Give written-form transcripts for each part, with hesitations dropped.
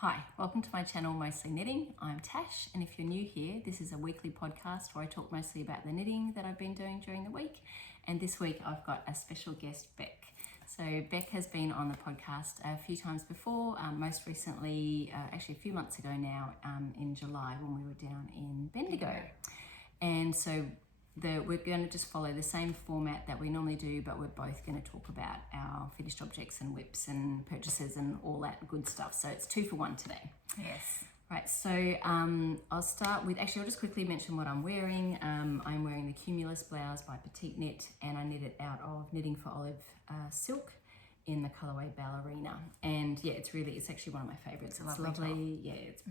Hi, welcome to my channel, Mostly Knitting. I'm Tash, and if you're new here, this is a weekly podcast where I talk mostly about the knitting that I've been doing during the week. And this week I've got a special guest, Beck. So Beck has been on the podcast a few times before, most recently, actually a few months ago now, in July when we were down in Bendigo. And so we're going to just follow the same format that we normally do, but we're both going to talk about our finished objects and whips and purchases and all that good stuff. So it's 2 for 1 today. Yes. Right, so I'll start with, I'll just quickly mention what I'm wearing. I'm wearing the Cumulus blouse by Petite Knit, and I knit it out of Knitting for Olive silk in the colourway Ballerina. And yeah, it's actually one of my favourites. It's lovely. Top. Yeah, it's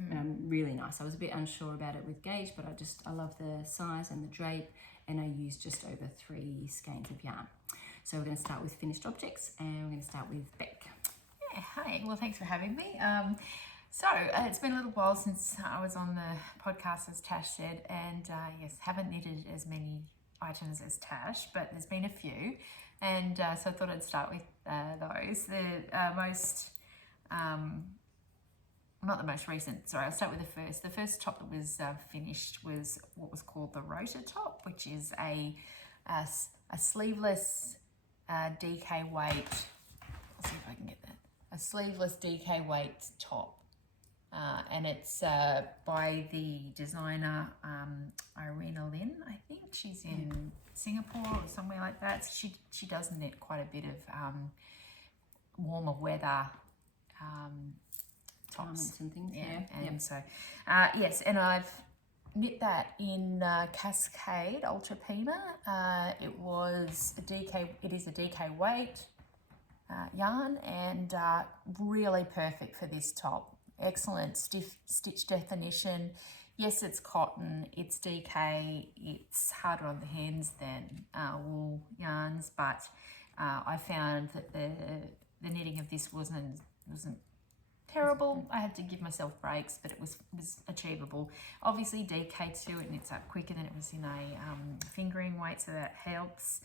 really nice. I was a bit unsure about it with gauge, but I love the size and the drape, and I used just over 3 skeins of yarn. So we're going to start with finished objects, and we're going to start with Beck. Yeah, hi. Well, thanks for having me. So it's been a little while since I was on the podcast, as Tash said, and yes, haven't knitted as many items as Tash, but there's been a few, and so I thought I'd start with those. Not the most recent, sorry, I'll start with the first. The first top that was finished was what was called the Rota top, which is a sleeveless DK weight. Let's see if I can get that. A sleeveless DK weight top. And it's by the designer Irene. I think she's in Singapore or somewhere like that. She does knit quite a bit of warmer weather tops and things. So yes, and I've knit that in Cascade Ultra Pima. It is a DK weight yarn, and really perfect for this top. Excellent stitch definition. Yes, it's cotton, it's DK, it's harder on the hands than wool yarns, but I found that the knitting of this wasn't terrible. I had to give myself breaks, but it was achievable. Obviously DK too, it knits up quicker than it was in a fingering weight, so that helps.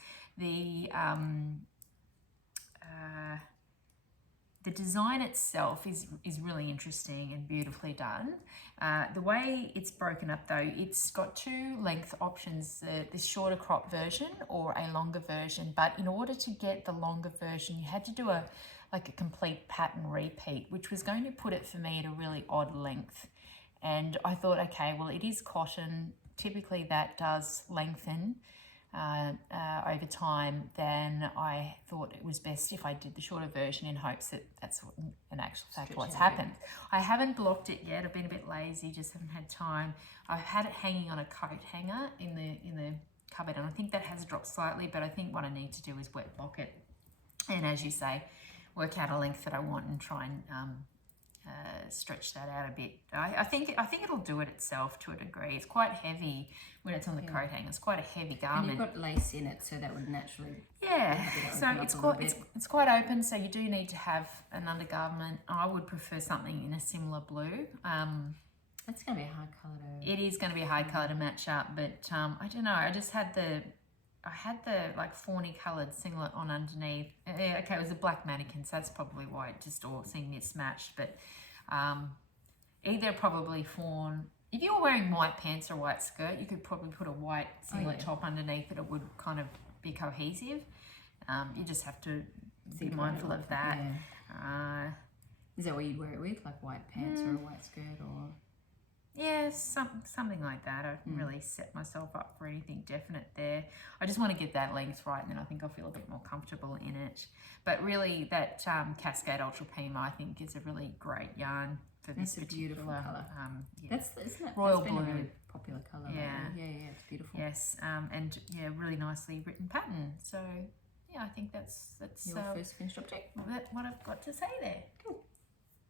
The design itself is really interesting and beautifully done. The way it's broken up though, it's got 2 length options, this shorter crop version or a longer version, but in order to get the longer version, you had to do a complete pattern repeat, which was going to put it for me at a really odd length. And I thought, okay, well, it is cotton. Typically that does lengthen over time. Then I thought it was best if I did the shorter version in hopes that that's in actual fact what's happened. I haven't blocked it yet. I've been a bit lazy, just haven't had time. I've had it hanging on a coat hanger in the cupboard, and I think that has dropped slightly, but I think what I need to do is wet block it. And as you say, work out a length that I want and try and stretch that out a bit. I think it'll do it itself to a degree. It's quite heavy when it's on the coat hanger. It's quite a heavy garment. And you've got lace in it, so that would naturally. Yeah, so it's quite open. So you do need to have an undergarment. I would prefer something in a similar blue. That's going to be a hard colour to. It is going to be a hard colour to match up, but I don't know. I had the like fawny coloured singlet on underneath. Yeah, okay, it was a black mannequin, so that's probably why it just all seemed mismatched. But either probably fawn. If you were wearing white pants or a white skirt, you could probably put a white singlet top underneath it. It would kind of be cohesive. You just have to be mindful of that. Yeah. Is that what you'd wear it with, like white pants or a white skirt, or? Yeah, something like that. I haven't really set myself up for anything definite there. I just want to get that length right, and then I think I'll feel a bit more comfortable in it. But really, that Cascade Ultra Pima, I think, is a really great yarn for this beautiful colour. Isn't it? Royal that's been blue. a really popular colour. Yeah, it's beautiful. Yes, and yeah, really nicely written pattern. So yeah, I think that's your first finished object. What I've got to say there. Cool.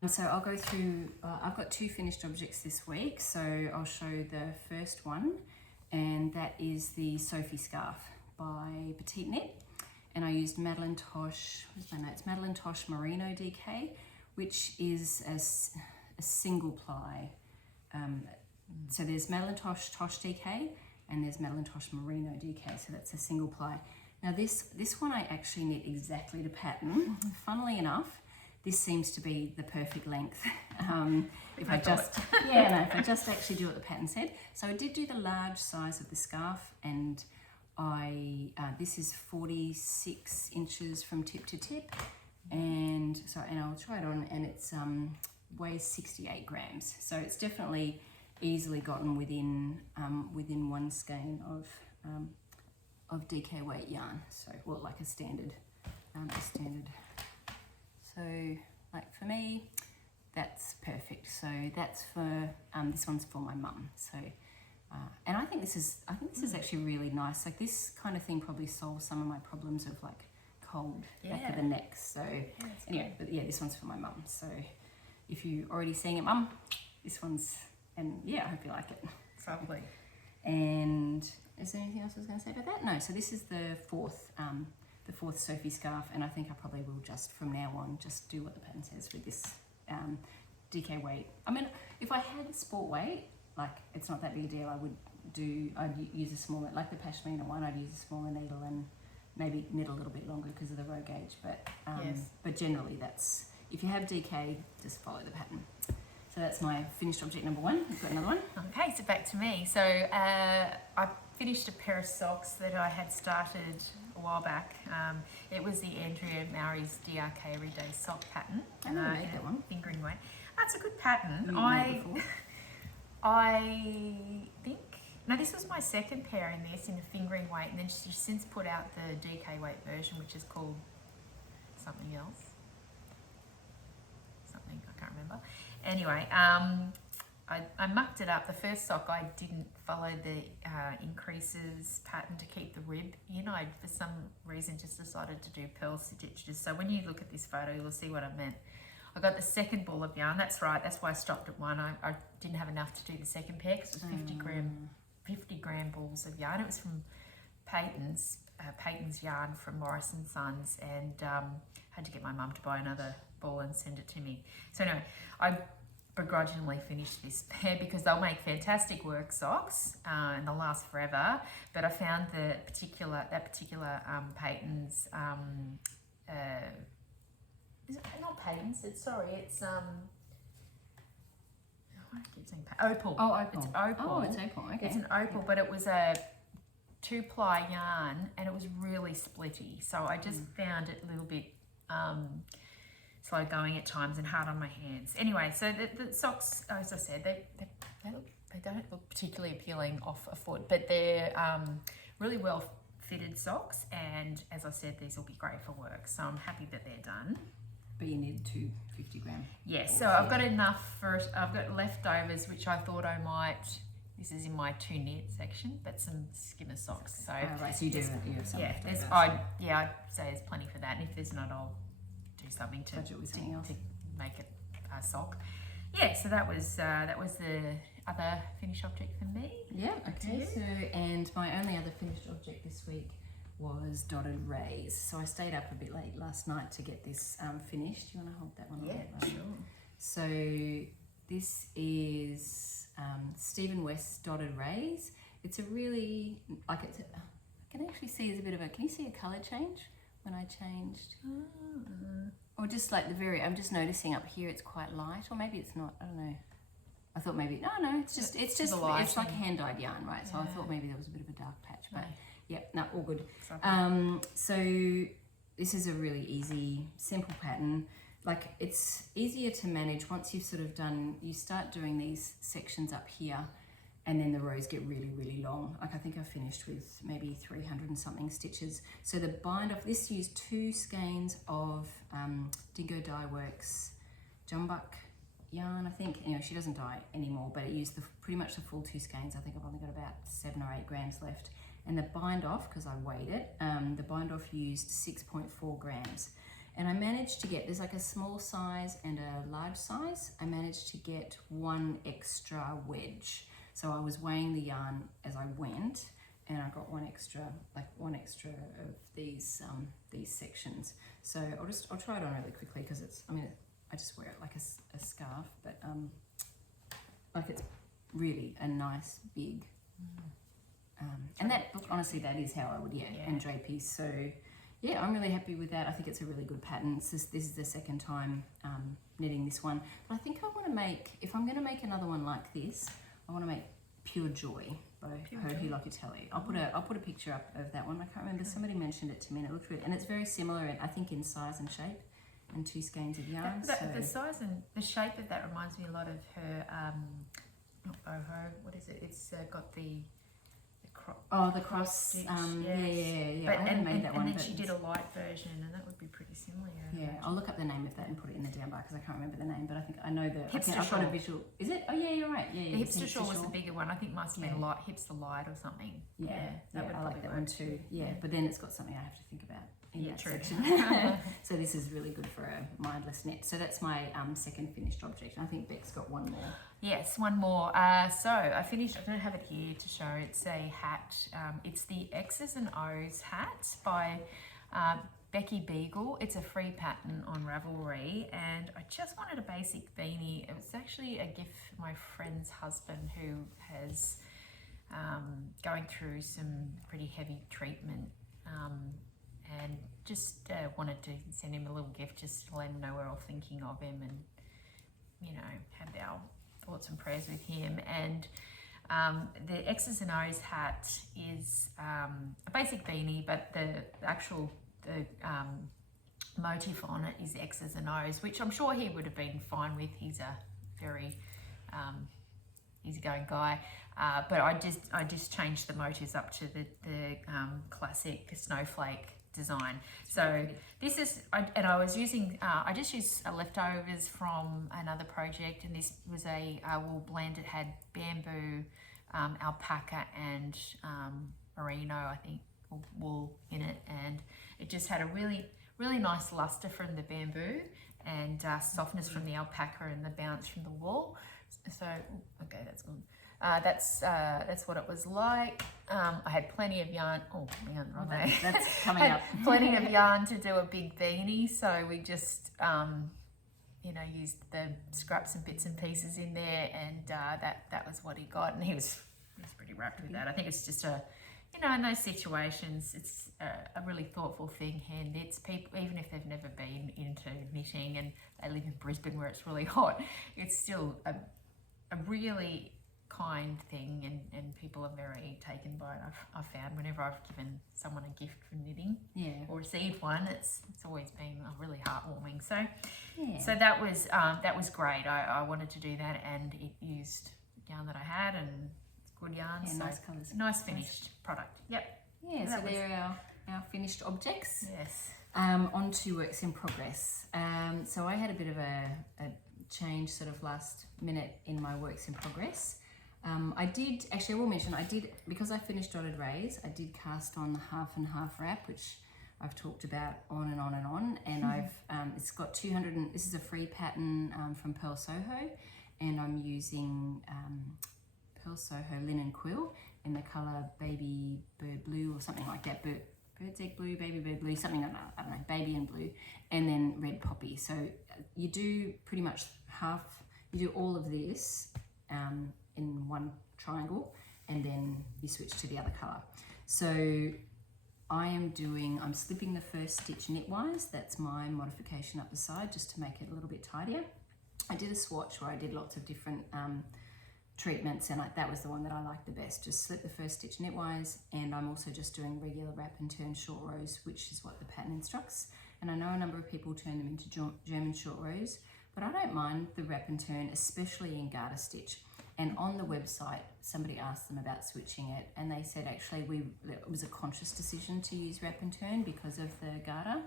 So I'll go through, I've got 2 finished objects this week, so I'll show the first one, and that is the Sophie Scarf by Petite Knit, and I used Madelinetosh, where's my notes, Madelinetosh Merino DK, which is a single ply. So there's Madelinetosh DK, and there's Madelinetosh Merino DK, so that's a single ply. Now this one I actually knit exactly to pattern, funnily enough, this seems to be the perfect length. If I just actually do what the pattern said. So I did do the large size of the scarf, and this is 46 inches from tip to tip, and I'll try it on, and it's weighs 68 grams. So it's definitely easily gotten within one skein of DK weight yarn. So like a standard. So like for me, that's perfect. So that's for this one's for my mum. So and I think this is actually really nice. Like this kind of thing probably solves some of my problems of like cold back of the neck. So anyway, but yeah, this one's for my mum. So if you're already seeing it, mum, this one's, and yeah, I hope you like it. Lovely. And is there anything else I was going to say about that? No. So this is the fourth Sophie Scarf, and I think I probably will just from now on just do what the pattern says with this DK weight. I mean, if I had sport weight, like it's not that big a deal. I'd use a smaller, like the Pashmina one. I'd use a smaller needle and maybe knit a little bit longer because of the row gauge. But generally, that's, if you have DK, just follow the pattern. So that's my finished object number one. I've got another one. Okay, so back to me. So I finished a pair of socks that I had started a while back. It was the Andrea Mowry's DRK Everyday Sock pattern. I never made that one. Fingering weight. That's a good pattern. I think, no, this was my second pair in this, in the fingering weight, and then she's since put out the DK weight version, which is called something else. Something, I can't remember. Anyway, I mucked it up. The first sock, I didn't follow the increases pattern to keep the rib in. I, for some reason, just decided to do Purl stitches. So when you look at this photo, you'll see what I meant. I got the second ball of yarn. That's right. That's why I stopped at one. I didn't have enough to do the second pair because it was 50 gram balls of yarn. It was from Peyton's yarn from Morris and Sons, and had to get my mum to buy another ball and send it to me. So anyway, I begrudgingly finished this pair because they'll make fantastic work socks and they'll last forever. But I found that particular Peyton's is it not Peyton's? It's I keep saying Opal. Oh, Opal. It's Opal. Oh, it's Opal. Okay. It's an Opal, but it was a 2-ply yarn and it was really splitty. So I just found it a little bit slow going at times and hard on my hands. Anyway, so the socks, as I said, they don't look particularly appealing off a foot, but they're really well fitted socks, and as I said, these will be great for work. So I'm happy that they're done. But you need 2 50 gram. Yes, so I've got enough I've got leftovers, which I thought I might, this is in my to knit section, but some skimmer socks. So, right, so you have some. Yeah, I'd say there's plenty for that, and if there's not, I'll do something to make it a sock. Yeah, so that was the other finished object for me. Yeah, okay. So, and my only other finished object this week was dotted rays. So I stayed up a bit late last night to get this finished. Do you want to hold that one? Yeah, sure. So this is Stephen West's dotted rays. It's a really, I can actually see there's a bit of can you see a colour change when I changed? Or just like I'm just noticing up here it's quite light, or maybe it's not, I don't know. I thought maybe, no, it's like hand-dyed yarn, right? So I thought maybe there was a bit of a dark patch, but all good. So this is a really easy, simple pattern. Like it's easier to manage once you've sort of you start doing these sections up here, and then the rows get really, really long. Like I think I finished with maybe 300 and something stitches. So the bind off, this used 2 skeins of Dingo Dyeworks Jumbuck yarn, I think. You know, she doesn't dye anymore, but it used pretty much the full 2 skeins. I think I've only got about 7 or 8 grams left. And the bind off, because I weighed it, the bind off used 6.4 grams. And I managed to get, there's like a small size and a large size. I managed to get 1 extra wedge. So I was weighing the yarn as I went, and I got one extra of these sections. So I'll try it on really quickly because I just wear it like a scarf, but like it's really a nice big, and that honestly that is how I would and draperies. So yeah, I'm really happy with that. I think it's a really good pattern. This is the second time knitting this one. But I think I want to make, if I'm going to make another one like this, I want to make Pure Joy by Hohi Locatelli. I'll put a picture up of that one. I can't remember. Somebody mentioned it to me, and it looked really, and it's very similar, I think, in size and shape, and 2 skeins of yarn. The size and the shape of that reminds me a lot of her not boho. What is it? It's got the cross. Stitch. Yes. But, I haven't made that one. And then she did a light version, and that would be pretty similar. Yeah, I'll look up the name of that and put it in the down bar because I can't remember the name, but I think I know the. Hipster I've got a visual. Is it? Oh yeah, you're right. Yeah, the hipster shawl was the bigger one. I think must have been light, hipster light or something. Yeah, I like that one too. Yeah, but then it's got something I have to think about in that section. So this is really good for a mindless knit. So that's my second finished object. I think Beck's got one more. Yes, one more. So I finished, I don't have it here to show, it's a hat. It's the EXs and Os Hat by Becky Beagle. It's a free pattern on Ravelry, and I just wanted a basic beanie. It was actually a gift for my friend's husband who has going through some pretty heavy treatment, and just wanted to send him a little gift just to let him know we're all thinking of him, and you know, have our thoughts and prayers with him. And the EXs and Os hat is a basic beanie, but the actual motif on it is X's and O's, which I'm sure he would have been fine with. He's a very easygoing guy, but I just changed the motifs up to the classic snowflake design. So this is, I was using, I just used leftovers from another project, and this was a wool blend. It had bamboo, alpaca and merino, I think, wool in it, and it just had a really nice luster from the bamboo and softness from the alpaca and the bounce from the wool. So okay, that's good. That's what it was like. I had plenty of yarn. Oh man, that's coming up. Plenty of yarn to do a big beanie, so we just you know, used the scraps and bits and pieces in there, and that was what he got, and he was pretty wrapped with that. I think it's just a, you know, in those situations, it's a really thoughtful thing. Hand knits, people, even if they've never been into knitting and they live in Brisbane where it's really hot, it's still a really kind thing, and people are very taken by it. I've found whenever I've given someone a gift for knitting, or received one, it's always been really heartwarming. So so that was great. I wanted to do that, and it used yarn that I had, and it's good yarn. Yeah, so nice colours. Nice finished product. Yep. Yeah, so they're our finished objects. Yes. On to works in progress. So I had a bit of a change sort of last minute in my works in progress. I will mention, because I finished Dotted Rays, I did cast on the half and half wrap, which I've talked about on and on and on, and it's got 200, this is a free pattern from Purl Soho, and I'm using Purl Soho Linen Quill in the colour Baby Bird Blue or something like that, Bird's Egg Blue, Baby Bird Blue, something like that, I don't know, Baby and Blue, and then Red Poppy. So you do pretty much you do all of this in one triangle, and then you switch to the other colour. So I'm slipping the first stitch knitwise. That's my modification up the side, just to make it a little bit tidier. I did a swatch where I did lots of different treatments, and that was the one that I liked the best. Just slip the first stitch knitwise, and I'm also just doing regular wrap and turn short rows, which is what the pattern instructs. And I know a number of people turn them into German short rows, but I don't mind the wrap and turn, especially in garter stitch. And on the website, somebody asked them about switching it, and they said actually it was a conscious decision to use wrap and turn because of the garter.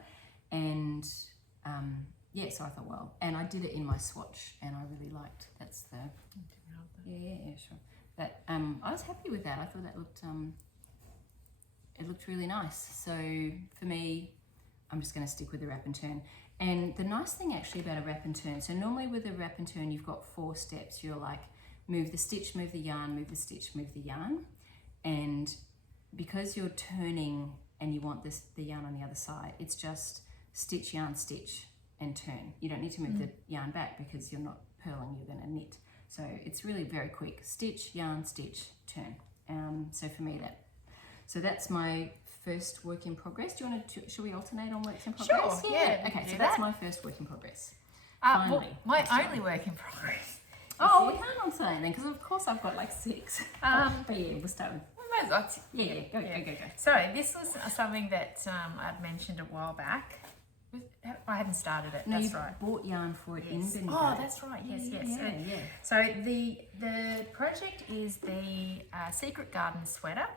And so I thought, well, and I did it in my swatch, and I really liked, that's the, sure. That I was happy with that. I thought that looked it looked really nice. So for me, I'm just going to stick with the wrap and turn. And the nice thing actually about a wrap and turn, so normally with a wrap and turn, you've got 4 steps. You're like, move the stitch, move the yarn, move the stitch, move the yarn. And because you're turning and you want the yarn on the other side, it's just stitch, yarn, stitch, and turn. You don't need to move the yarn back because you're not purling, you're going to knit. So it's really very quick. Stitch, yarn, stitch, turn. So for me, that's my first work in progress. Do you want to, should we alternate on works in progress? Sure, yeah. Okay, so do that's that. my first work in progress. Well, Finally. my this only time. work in progress. Oh, we can't alternate then, because of course I've got like 6. But yeah, we'll start with... Yeah, go. So this was something that I'd mentioned a while back. I haven't started it. No, that's you right. bought yarn for it in Bendigo. Oh, that's right. Yes. Yeah. So the project is the Secret Garden sweater,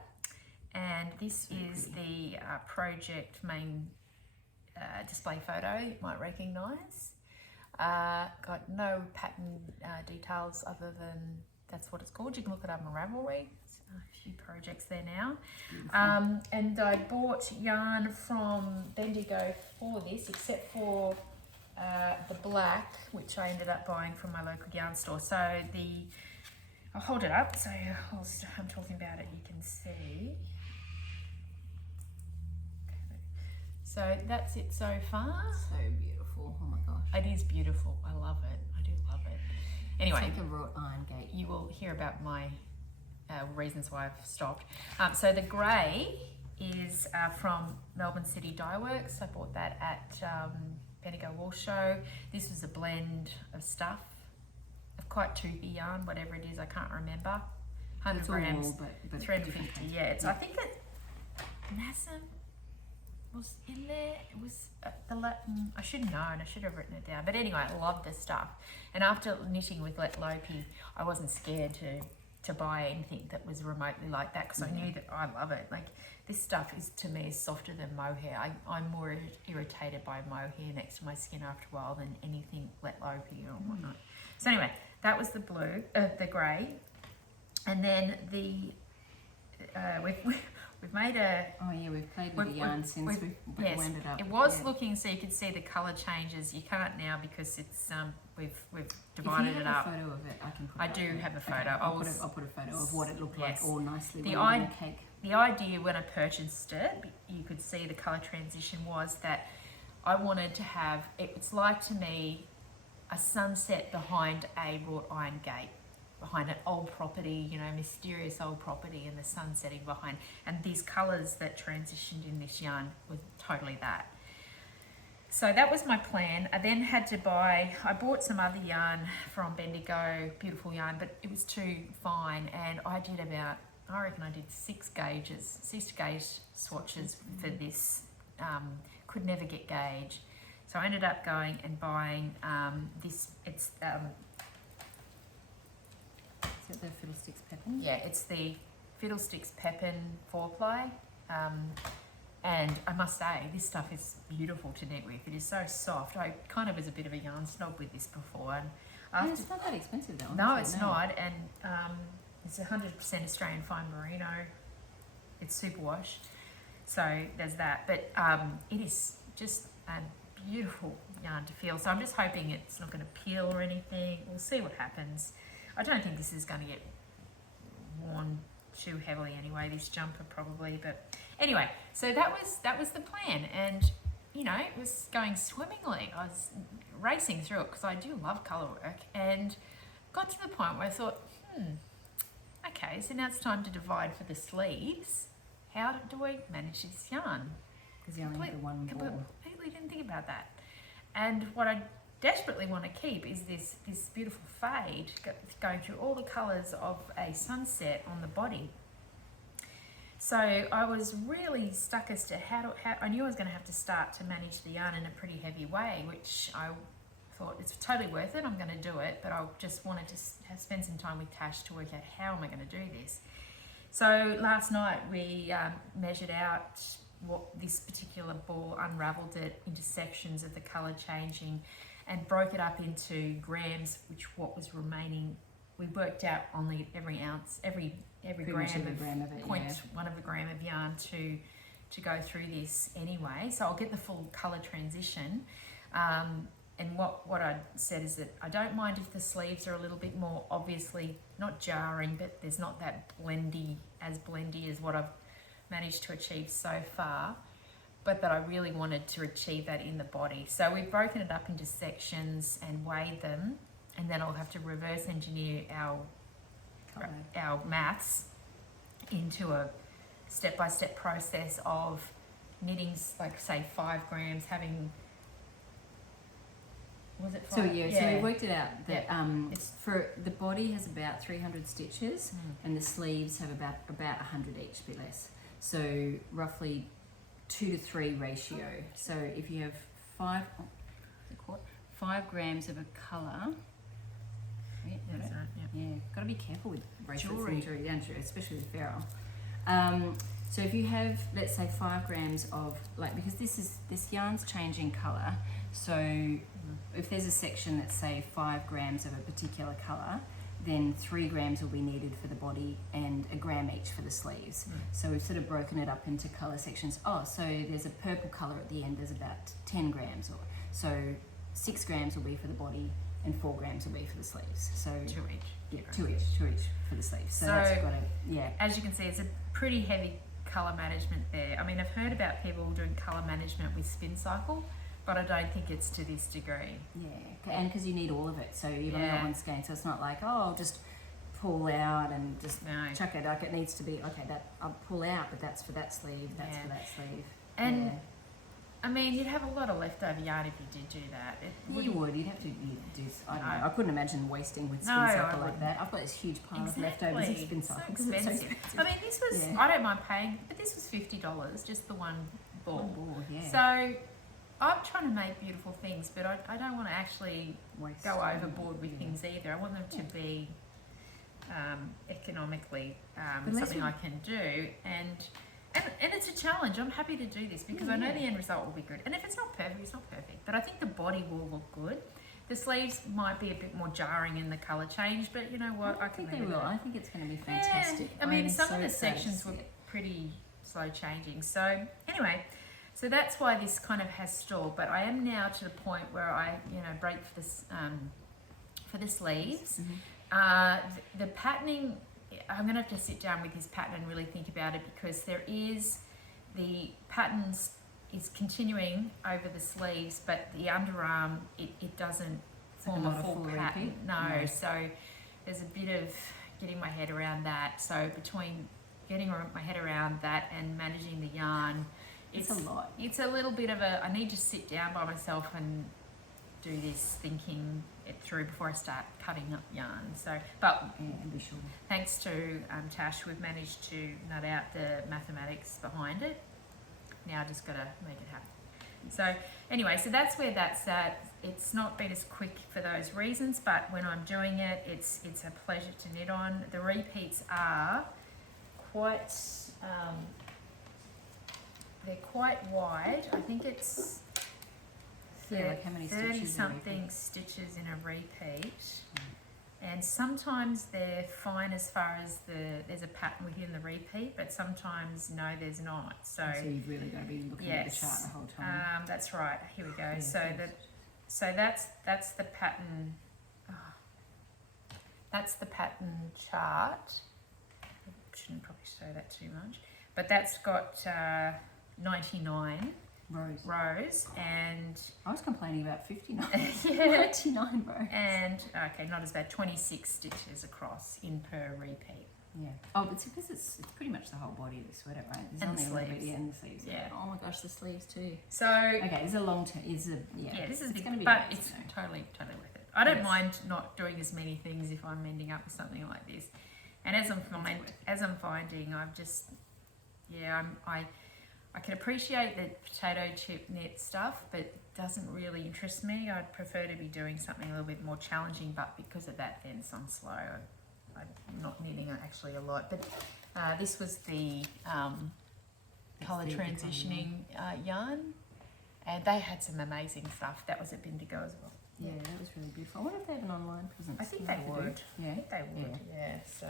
and this is the project main display photo you might recognise. Got no pattern details other than that's what it's called. You can look it up on Ravelry. A few projects there now. And I bought yarn from Bendigo for this, except for the black, which I ended up buying from my local yarn store. So I'll hold it up so I'm talking about it, you can see. So that's it so far. So beautiful. Oh my gosh. It is beautiful. I love it. I do love it. Anyway, it's like a wrought iron gate. You will hear about my reasons why I've stopped. So the grey is from Melbourne City Dyeworks. I bought that at Bendigo Wool Show. This was a blend of stuff, of quite toothy yarn, whatever it is, I can't remember. 100 grams, wool, but 350. Yeah, I think that Nassim was in there. It was I should have known. I should have written it down. But anyway, I love this stuff. And after knitting with Let Lopi, I wasn't scared to buy anything that was remotely like that, because I knew that I love it. Like, this stuff is, to me, is softer than mohair. I'm more irritated by mohair next to my skin after a while than anything Let Lopi or whatnot. So anyway, that was the blue, the grey, and then the we've made a. Oh yeah, we've played with the yarn since we wound it up. It was looking so you could see the colour changes. You can't now because it's we've divided it up. If you have a photo of it, I can put I it do up. have a photo. Okay, I'll I'll put a photo of what it looked like all nicely the in a cake. The idea when I purchased it, you could see the colour transition, was that I wanted to have, it's like to me, a sunset behind a wrought iron gate, behind an old property, you know, mysterious old property, and the sun setting behind. And these colours that transitioned in this yarn were totally that. So that was my plan. I then had to I bought some other yarn from Bendigo, beautiful yarn, but it was too fine. And I reckon I did 6 gauge swatches for this. Could never get gauge. So I ended up going and buying this, it's... Is it the Fiddlesticks Peppin? Yeah, it's the Fiddlesticks Peppin 4-ply. And I must say, this stuff is beautiful to knit with. It is so soft. I kind of was a bit of a yarn snob with this before. And it's not that expensive though. No, it's not. And it's 100% Australian fine merino. It's superwash. So there's that. But it is just a beautiful yarn to feel. So I'm just hoping it's not going to peel or anything. We'll see what happens. I don't think this is going to get worn too heavily anyway, this jumper probably, but anyway, so that was the plan, and you know, it was going swimmingly. I was racing through it because I do love colour work, and got to the point where I thought, okay, so now it's time to divide for the sleeves. How do I manage this yarn? Because you only have the one ball. Completely didn't think about that. And what I desperately want to keep is this beautiful fade going through all the colours of a sunset on the body. So I was really stuck as to how I knew I was going to have to start to manage the yarn in a pretty heavy way, which I thought it's totally worth it. I'm going to do it, but I just wanted to spend some time with Tash to work out how am I going to do this. So last night we measured out what this particular ball, unravelled it into sections of the colour changing, and broke it up into grams, what was remaining. We worked out only every ounce, every gram of it, 0.1 of a gram of yarn to go through this anyway. So I'll get the full colour transition. And what I said is that I don't mind if the sleeves are a little bit more obviously not jarring, but there's not that blendy as what I've managed to achieve so far, but that I really wanted to achieve that in the body. So we've broken it up into sections and weighed them, and then I'll have to reverse engineer our maths into a step-by-step process of knitting, like say 5 grams, having, was it 5? So we worked it out that It's- for the body has about 300 stitches and the sleeves have about 100 each, a bit less. So roughly 2 to 3 ratio. So if you have 5 grams of a colour. Got to be careful with bracelets and jewelry, especially with ferrule. So if you have, let's say, 5 grams of, like, because this yarn's changing colour, so if there's a section that's say 5 grams of a particular colour, then 3 grams will be needed for the body and a gram each for the sleeves. So we've sort of broken it up into colour sections. Oh, so there's a purple colour at the end, there's about 10 grams, or so 6 grams will be for the body and 4 grams will be for the sleeves. So 2 each. Yeah, 2 each for the sleeves. So that's got a, as you can see, it's a pretty heavy colour management there. I mean, I've heard about people doing colour management with spin cycle, but I don't think it's to this degree. Yeah, and because you need all of it, so you've only got one skein, so it's not like, oh, I'll just pull out and just chuck it. Like, it needs to be, okay, that I'll pull out, but that's for that sleeve, that's for that sleeve. And I mean, you'd have a lot of leftover yarn if you did do that. You would. You'd have to do. I don't know. I couldn't imagine wasting with spin cycle like that. I've got this huge pile of leftovers in spin cycle because it's so expensive. I mean, this was. I don't mind paying, but this was $50, just the one ball. So I'm trying to make beautiful things, but I don't want to actually go overboard with things either. I want them to be economically something I can do, and it's a challenge. I'm happy to do this because I know the end result will be good. And if it's not perfect, it's not perfect. But I think the body will look good. The sleeves might be a bit more jarring in the colour change, but you know what? I think they will. I think it's going to be fantastic. I mean, some of the sections were pretty slow changing. So anyway, so that's why this kind of has stalled. But I am now to the point where I, break for this for the sleeves. The patterning, I'm going to have to sit down with this pattern and really think about it, because the patterns is continuing over the sleeves, but the underarm, it doesn't form a full pattern. No, so there's a bit of getting my head around that. So between getting my head around that and managing the yarn, it's a lot. It's a little bit of I need to sit down by myself and do this, thinking it through before I start cutting up yarn. So, but be sure. Thanks to Tash, we've managed to nut out the mathematics behind it. Now I just got to make it happen. So anyway, so that's where that's at. It's not been as quick for those reasons, but when I'm doing it, it's a pleasure to knit on. The repeats are quite, they're quite wide. I think it's like how many 30-something stitches in a repeat. And sometimes they're fine as far as there's a pattern within the repeat, but sometimes no, there's not. So you've really got to be looking at the chart the whole time. That's right. Here we go. So that's the pattern. That's the pattern chart. I shouldn't probably show that too much, but that's got 99 rows, and I was complaining about 59. 99 rows. And okay, not as bad. 26 stitches across in per repeat. Yeah. Oh, but it's because it's pretty much the whole body of the sweater, right? There's and only the a little sleeves. bit, and the sleeves. Yeah. Oh my gosh, the sleeves too. So okay, it's a long term. This is big, but it's totally worth it. I don't mind not doing as many things if I'm ending up with something like this. And as I'm finding, I've just I can appreciate the potato chip knit stuff, but it doesn't really interest me. I'd prefer to be doing something a little bit more challenging, but because of that, then I'm slow. I'm not knitting actually a lot. But this was the colour transitioning yarn, and they had some amazing stuff. That was at Dingo as well. Yeah, that was really beautiful. I wonder if they have an online presence. I think they would. Yeah, I think they would. Yeah. So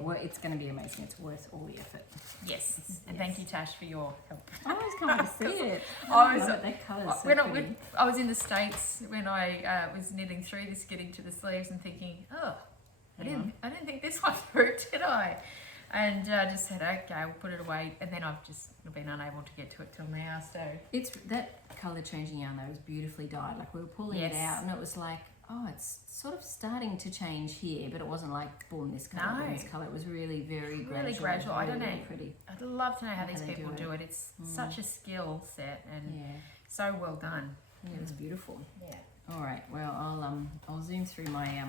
well, it's going to be amazing. It's worth all the effort. Yes. And thank you, Tash, for your help. I always can't wait to see it. That colour's so pretty. I was in the States when I was knitting through this, getting to the sleeves, and thinking, I didn't think this one through, did I? And just said, okay, we'll put it away. And then I've just been unable to get to it till now. So it's that colour changing yarn though was beautifully dyed. Like we were pulling it out, and it was like, Oh, it's sort of starting to change here, but it wasn't like boom this colour, boom this colour. It was really very gradual. Really gradual. I don't know. Really pretty. I'd love to know how these they people do it. It's such a skill set and Yeah. so well done. Yeah, it's beautiful. Yeah. All right. Well, I'll zoom through my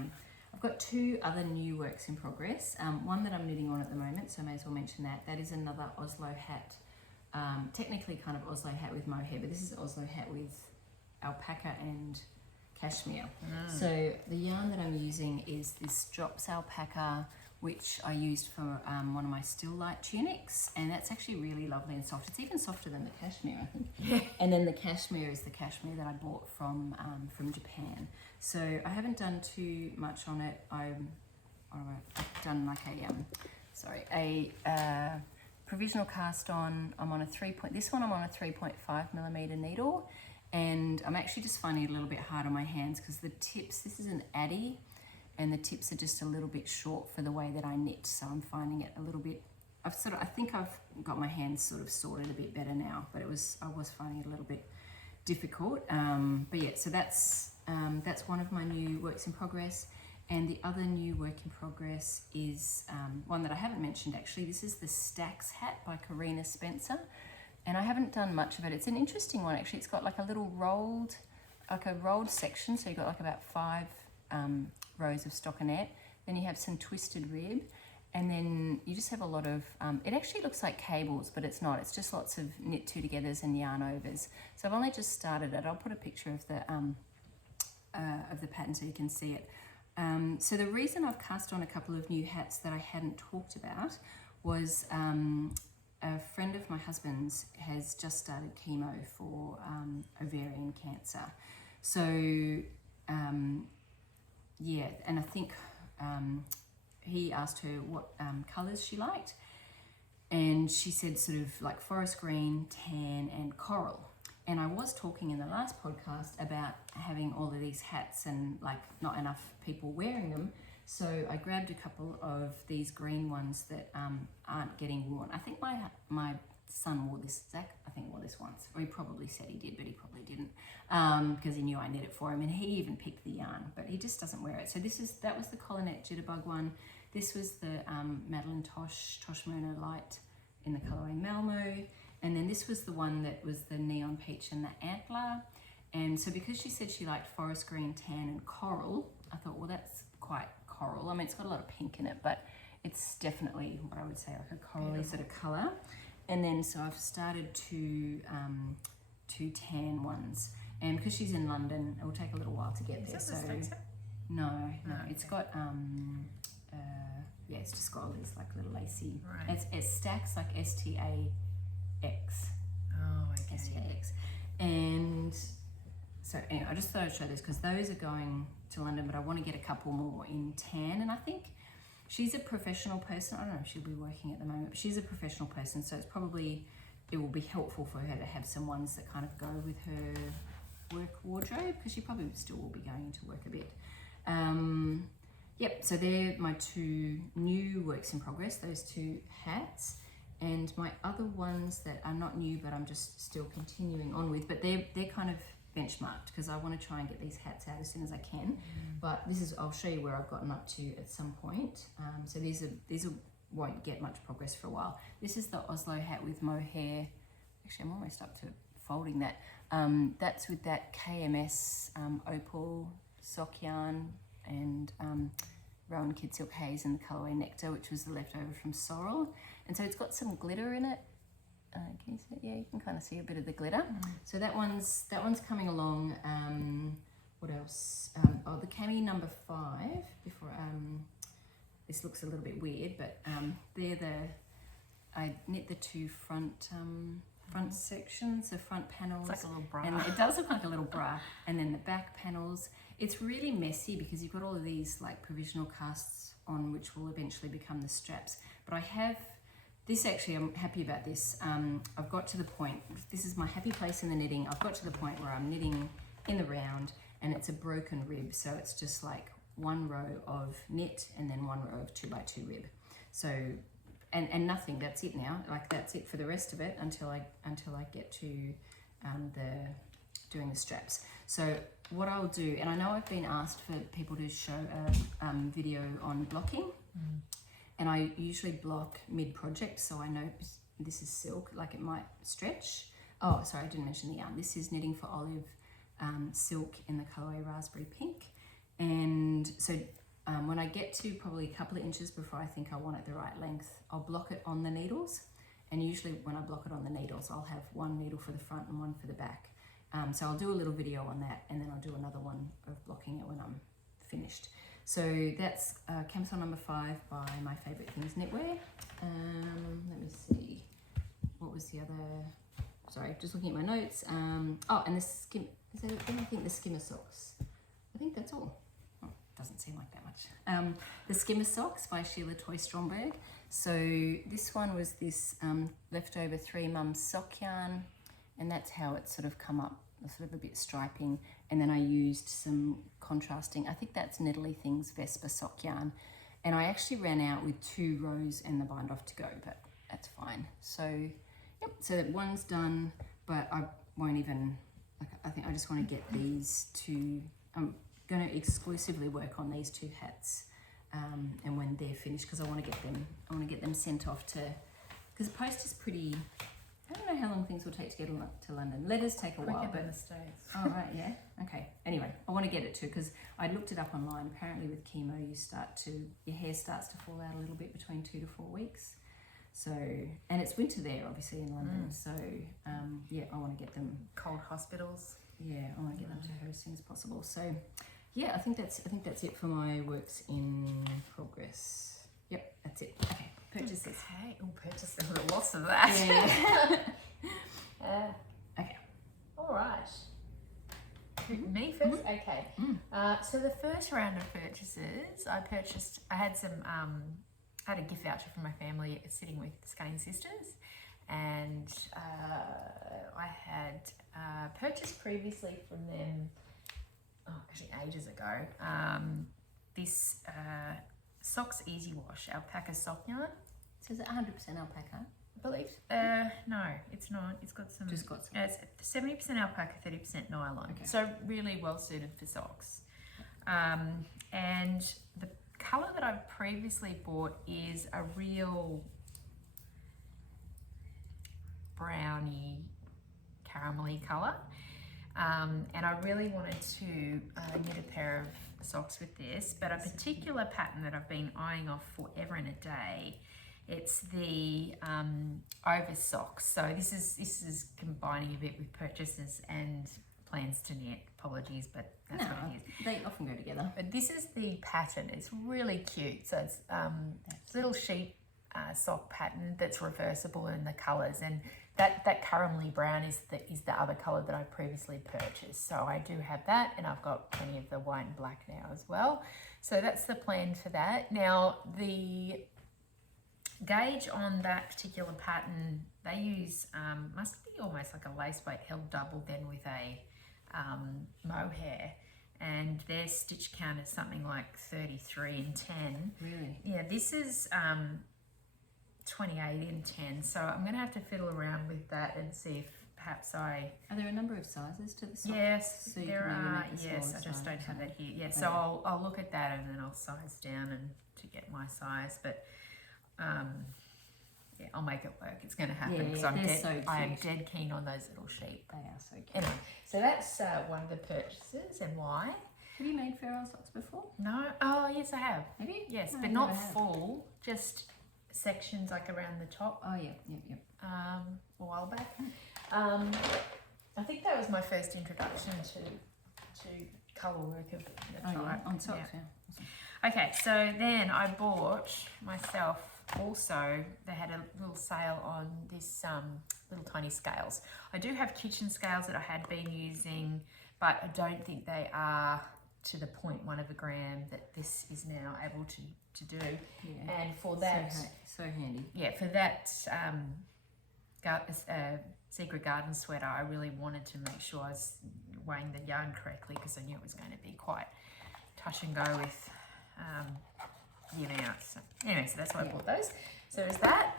I've got two other new works in progress. One that I'm knitting on at the moment, so I may as well mention that. That is another Oslo hat. Technically kind of Oslo hat with mohair, but this is Oslo hat with alpaca and cashmere. So the yarn that I'm using is this Drops Alpaca, which I used for one of my still light tunics, and that's actually really lovely and soft. It's even softer than the cashmere, I think. Yeah. And then the cashmere is the cashmere that I bought from Japan. So I haven't done too much on it. I've done like a provisional cast on. I'm on a 3.5mm needle. And I'm actually just finding it a little bit hard on my hands because the tips, this is an Addy, and the tips are just a little bit short for the way that I knit. So I'm finding it a little bit, I think I've got my hands sort of sorted a bit better now, but I was finding it a little bit difficult. But yeah, so that's one of my new works in progress. And the other new work in progress is one that I haven't mentioned actually. This is the Stax hat by Carina Spencer. And I haven't done much of it. It's an interesting one actually. It's got like a little rolled section. So you've got like about 5 rows of stockinette. Then you have some twisted rib. And then you just have a lot of, it actually looks like cables, but it's not. It's just lots of knit two togethers and yarn overs. So I've only just started it. I'll put a picture of the pattern so you can see it. So the reason I've cast on a couple of new hats that I hadn't talked about was a friend of my husband's has just started chemo for ovarian cancer. So, yeah, and I think he asked her what colours she liked. And she said sort of like forest green, tan and coral. And I was talking in the last podcast about having all of these hats and like not enough people wearing them. So I grabbed a couple of these green ones that aren't getting worn. I think my son wore this, Zach, I think wore this once. Or he probably said he did, but he probably didn't. Because he knew I knit it for him and he even picked the yarn, but he just doesn't wear it. So that was the Collinette Jitterbug one. This was the Madelinetosh Tosh Merino Light in the colourway Malmo. And then this was the one that was the Neon Peach and the Antler. And so because she said she liked forest green, tan and coral, I thought, well, that's quite coral. I mean, it's got a lot of pink in it, but it's definitely what I would say like a corally sort of colour. And then so I've started two tan ones. And because she's in London, it will take a little while to get there. Is that the Stax hat? No, okay. It's got yeah, it's just got all these like little lacy. Right. It's Stax, like STAX. Oh, okay. STAX. And so anyway, I just thought I'd show this because those are going to London, but I want to get a couple more in tan. And I think she's a professional person. I don't know if she'll be working at the moment, but she's a professional person, so it will be helpful for her to have some ones that kind of go with her work wardrobe because she probably still will be going into work a bit. Yep, so they're my two new works in progress, those two hats. And my other ones that are not new, but I'm just still continuing on with, but they're kind of benchmarked because I want to try and get these hats out as soon as I can. But I'll show you where I've gotten up to at some point. So these won't get much progress for a while. This is the Oslo hat with mohair. Actually, I'm almost up to folding that. That's with that KFS Opal Sock yarn and Rowan Kidsilk Haze in the colourway Nectar, which was the leftover from Sorrel. And so it's got some glitter in it. Can you see it? Yeah, you can kind of see a bit of the glitter. So that one's coming along. What else? The cami number 5. Before this looks a little bit weird, but I knit the two front sections, the front panels. It's like a little bra. And it does look like a little bra. And then the back panels. It's really messy because you've got all of these like provisional casts on which will eventually become the straps. But I have this actually, I'm happy about this. I've got to the point, this is my happy place in the knitting. I've got to the point where I'm knitting in the round and it's a broken rib. So it's just like one row of knit and then one row of 2x2 rib. So, and nothing, that's it now. Like that's it for the rest of it until I get to doing the straps. So what I'll do, and I know I've been asked for people to show a video on blocking, and I usually block mid-project, so I know this is silk, like it might stretch. Oh, sorry, I didn't mention the yarn. This is Knitting for Olive silk in the colourway Raspberry Pink. And so when I get to probably a couple of inches before I think I want it the right length, I'll block it on the needles. And usually when I block it on the needles, I'll have one needle for the front and one for the back. So I'll do a little video on that, and then I'll do another one of blocking it when I'm finished. So that's Camisole number 5 by My Favourite Things Knitwear. Let me see, what was the other? Sorry, just looking at my notes. Oh, and the skim. Is that everything? I think the skimmer socks. I think that's all. Oh, doesn't seem like that much. The skimmer socks by Sheila Toy Stromberg. So this one was this leftover 3 Mums sock yarn, and that's how it's sort of come up, sort of a bit striping. And then I used some contrasting. I think that's Nettly Things Vespa sock yarn, and I actually ran out with 2 rows and the bind off to go, but that's fine. So yep, so that one's done, but I won't even, like, I think I just want to get these 2, I'm going to exclusively work on these 2 hats, and when they're finished, because I want to get them sent off to, because the post is pretty, I don't know how long things will take to get to London. Letters take a while. But in the States. Oh, right, yeah. Okay. Anyway, I want to get it too, because I looked it up online. Apparently with chemo, your hair starts to fall out a little bit between 2 to 4 weeks. So, and it's winter there, obviously, in London. So, yeah, I want to get them. Cold hospitals. Yeah, I want to get them to her as soon as possible. So, yeah, I think that's it for my works in progress. Yep, that's it. Okay. Purchases. Okay. Oh, purchases. Lots of that. Yeah. Okay. All right. Me first? Okay. So the first round of purchases, I had a gift voucher from my family sitting with Skein Sisters, and I had purchased previously from them, actually ages ago, this Socks Easy Wash Alpaca sock yarn. So is it 100% alpaca? I believe. No, it's not. It's got some. Just got some. It's 70% alpaca, 30% nylon. Okay. So really well suited for socks. And the colour that I've previously bought is a real browny, caramelly colour. And I really wanted to knit a pair of socks with this, but a particular pattern that I've been eyeing off forever and a day, it's the over socks. So this is combining a bit with purchases and plans to knit. Apologies, but that's what it is. They often go together. But this is the pattern. It's really cute. So it's little sheep sock pattern that's reversible in the colours, and that caramelly brown is the other colour that I previously purchased. So I do have that, and I've got plenty of the white and black now as well. So that's the plan for that. Now the gauge on that particular pattern, they use must be almost like a lace weight held double then with a mohair, and their stitch count is something like 33 and 10. Really? Yeah, this is 28 and 10, so I'm going to have to fiddle around with that and see if perhaps Are there a number of sizes to the sock? Yes, so there are. yes, I just don't have that here. Yeah, okay. so I'll look at that and then I'll size down and to get my size, but yeah, I'll make it work. It's going to happen because I am dead keen on those little sheep. They are so cute. Anyway, so that's one of the purchases, and why? Have you made ferrule socks before? No. Oh, yes, I have. Have you? Yes, No, but I not never have. full, just sections like around the top. Oh, yep. A while back. I think that was my first introduction to colour work of the type. Yeah. On socks, yeah. Awesome. Okay, so then I bought myself also, they had a little sale on this little tiny scales. I do have kitchen scales that I had been using, but I don't think they are to the 0.1 of a gram that this is now able to do. Yeah. And for that, so handy. yeah, for that Secret Garden sweater, I really wanted to make sure I was weighing the yarn correctly because I knew it was going to be quite touch and go with the amounts. So, anyway, so that's why I bought those. So there's that.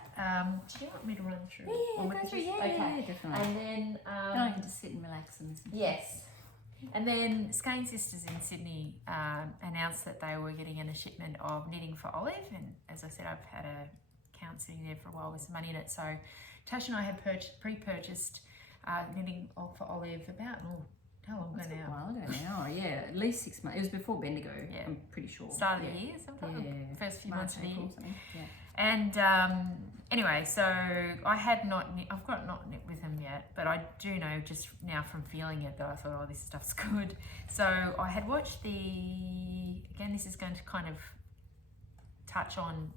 do you want me to run through? Yeah, Or we go could through, just- yeah, definitely. And then Then I can just sit and relax and listen. yes. And then Skane Sisters in Sydney announced that they were getting in a shipment of knitting for Olive, and as I said, I've had a account sitting there for a while with some money in it. So Tash and I had pre-purchased knitting for Olive about how long ago That's now? a while ago now. Yeah, at least 6 months. It was before Bendigo. Yeah. I'm pretty sure. Start of yeah. the year, sometime. Yeah. First few March, months of the year. April, something. Yeah. And anyway, so I had not knit, I've got not knit with them yet, but I do know just now from feeling it that I thought, oh, this stuff's good. So I had watched again, this is going to kind of touch on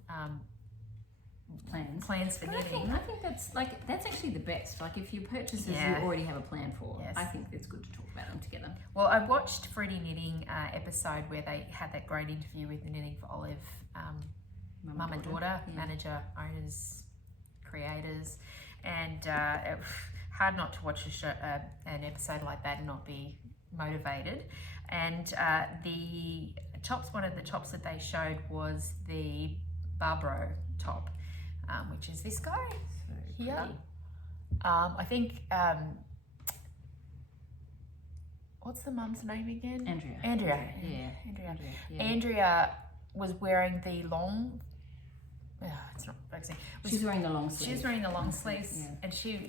plans for But knitting. I think that's actually the best. Like if you purchases Yeah. you already have a plan for, Yes. I think it's good to talk about them together. Well, I watched Freddie Knitting episode where they had that great interview with the Knitting for Olive mum and daughter, Yeah. manager, owners, creators, and it was hard not to watch an episode like that and not be motivated. And one of the tops that they showed was the Barbro top, which is this guy So here. pretty. I think what's the mum's name again? Andrea. Andrea. Yeah. Andrea. Yeah. Andrea was wearing the long. It's not focusing. She's wearing the long sleeve. She's wearing the long sleeves, Yeah. and she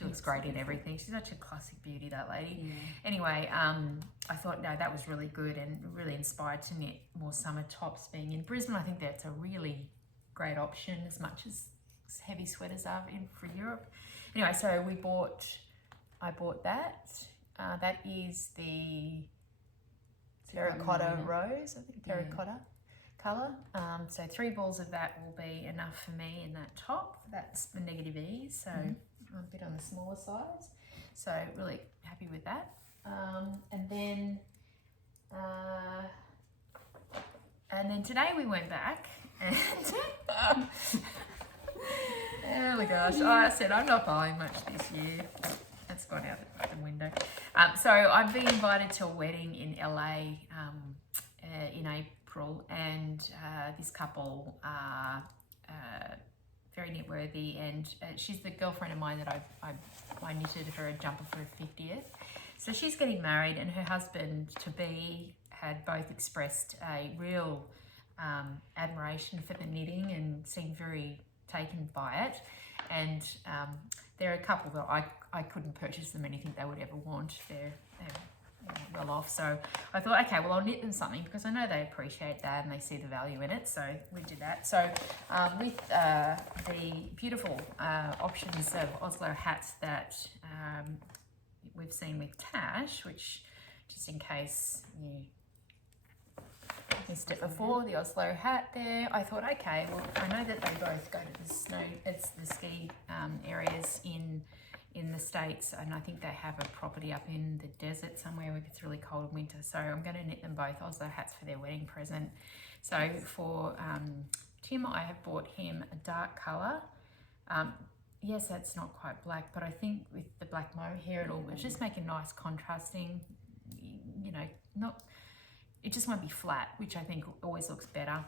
looks great in everything. She's such a classic beauty, that lady. Yeah. Anyway, I thought, no, that was really good and really inspired to knit more summer tops. Being in Brisbane, I think that's a really great option, as much as heavy sweaters are in for Europe. Anyway, so I bought that. That is the terracotta rose, I think, terracotta colour. So 3 balls of that will be enough for me in that top. That's the negative E, so I'm a bit on the smaller size. So really happy with that. And then today we went back and oh my gosh, I said I'm not buying much this year. That's gone out the window. So I've been invited to a wedding in LA in April, and this couple are very knitworthy, and she's the girlfriend of mine that I knitted her a jumper for her 50th. So she's getting married, and her husband to be had both expressed a real admiration for the knitting and seemed very taken by it. And they're a couple that I couldn't purchase them anything they would ever want. They're well off, so I thought, okay, well, I'll knit them something because I know they appreciate that and they see the value in it. So we did that. So with the beautiful options of Oslo hats that we've seen with Tash, which, just in case you missed it before, the Oslo hat there, I thought, okay, well, I know that they both go to the ski areas in the States, and I think they have a property up in the desert somewhere where it's really cold in winter. So I'm going to knit them both Oslo hats for their wedding present. So for Tim, I have bought him a dark colour. Yes, that's not quite black, but I think with the black mohair, it'll just make a nice contrasting, it just won't be flat, which I think always looks better.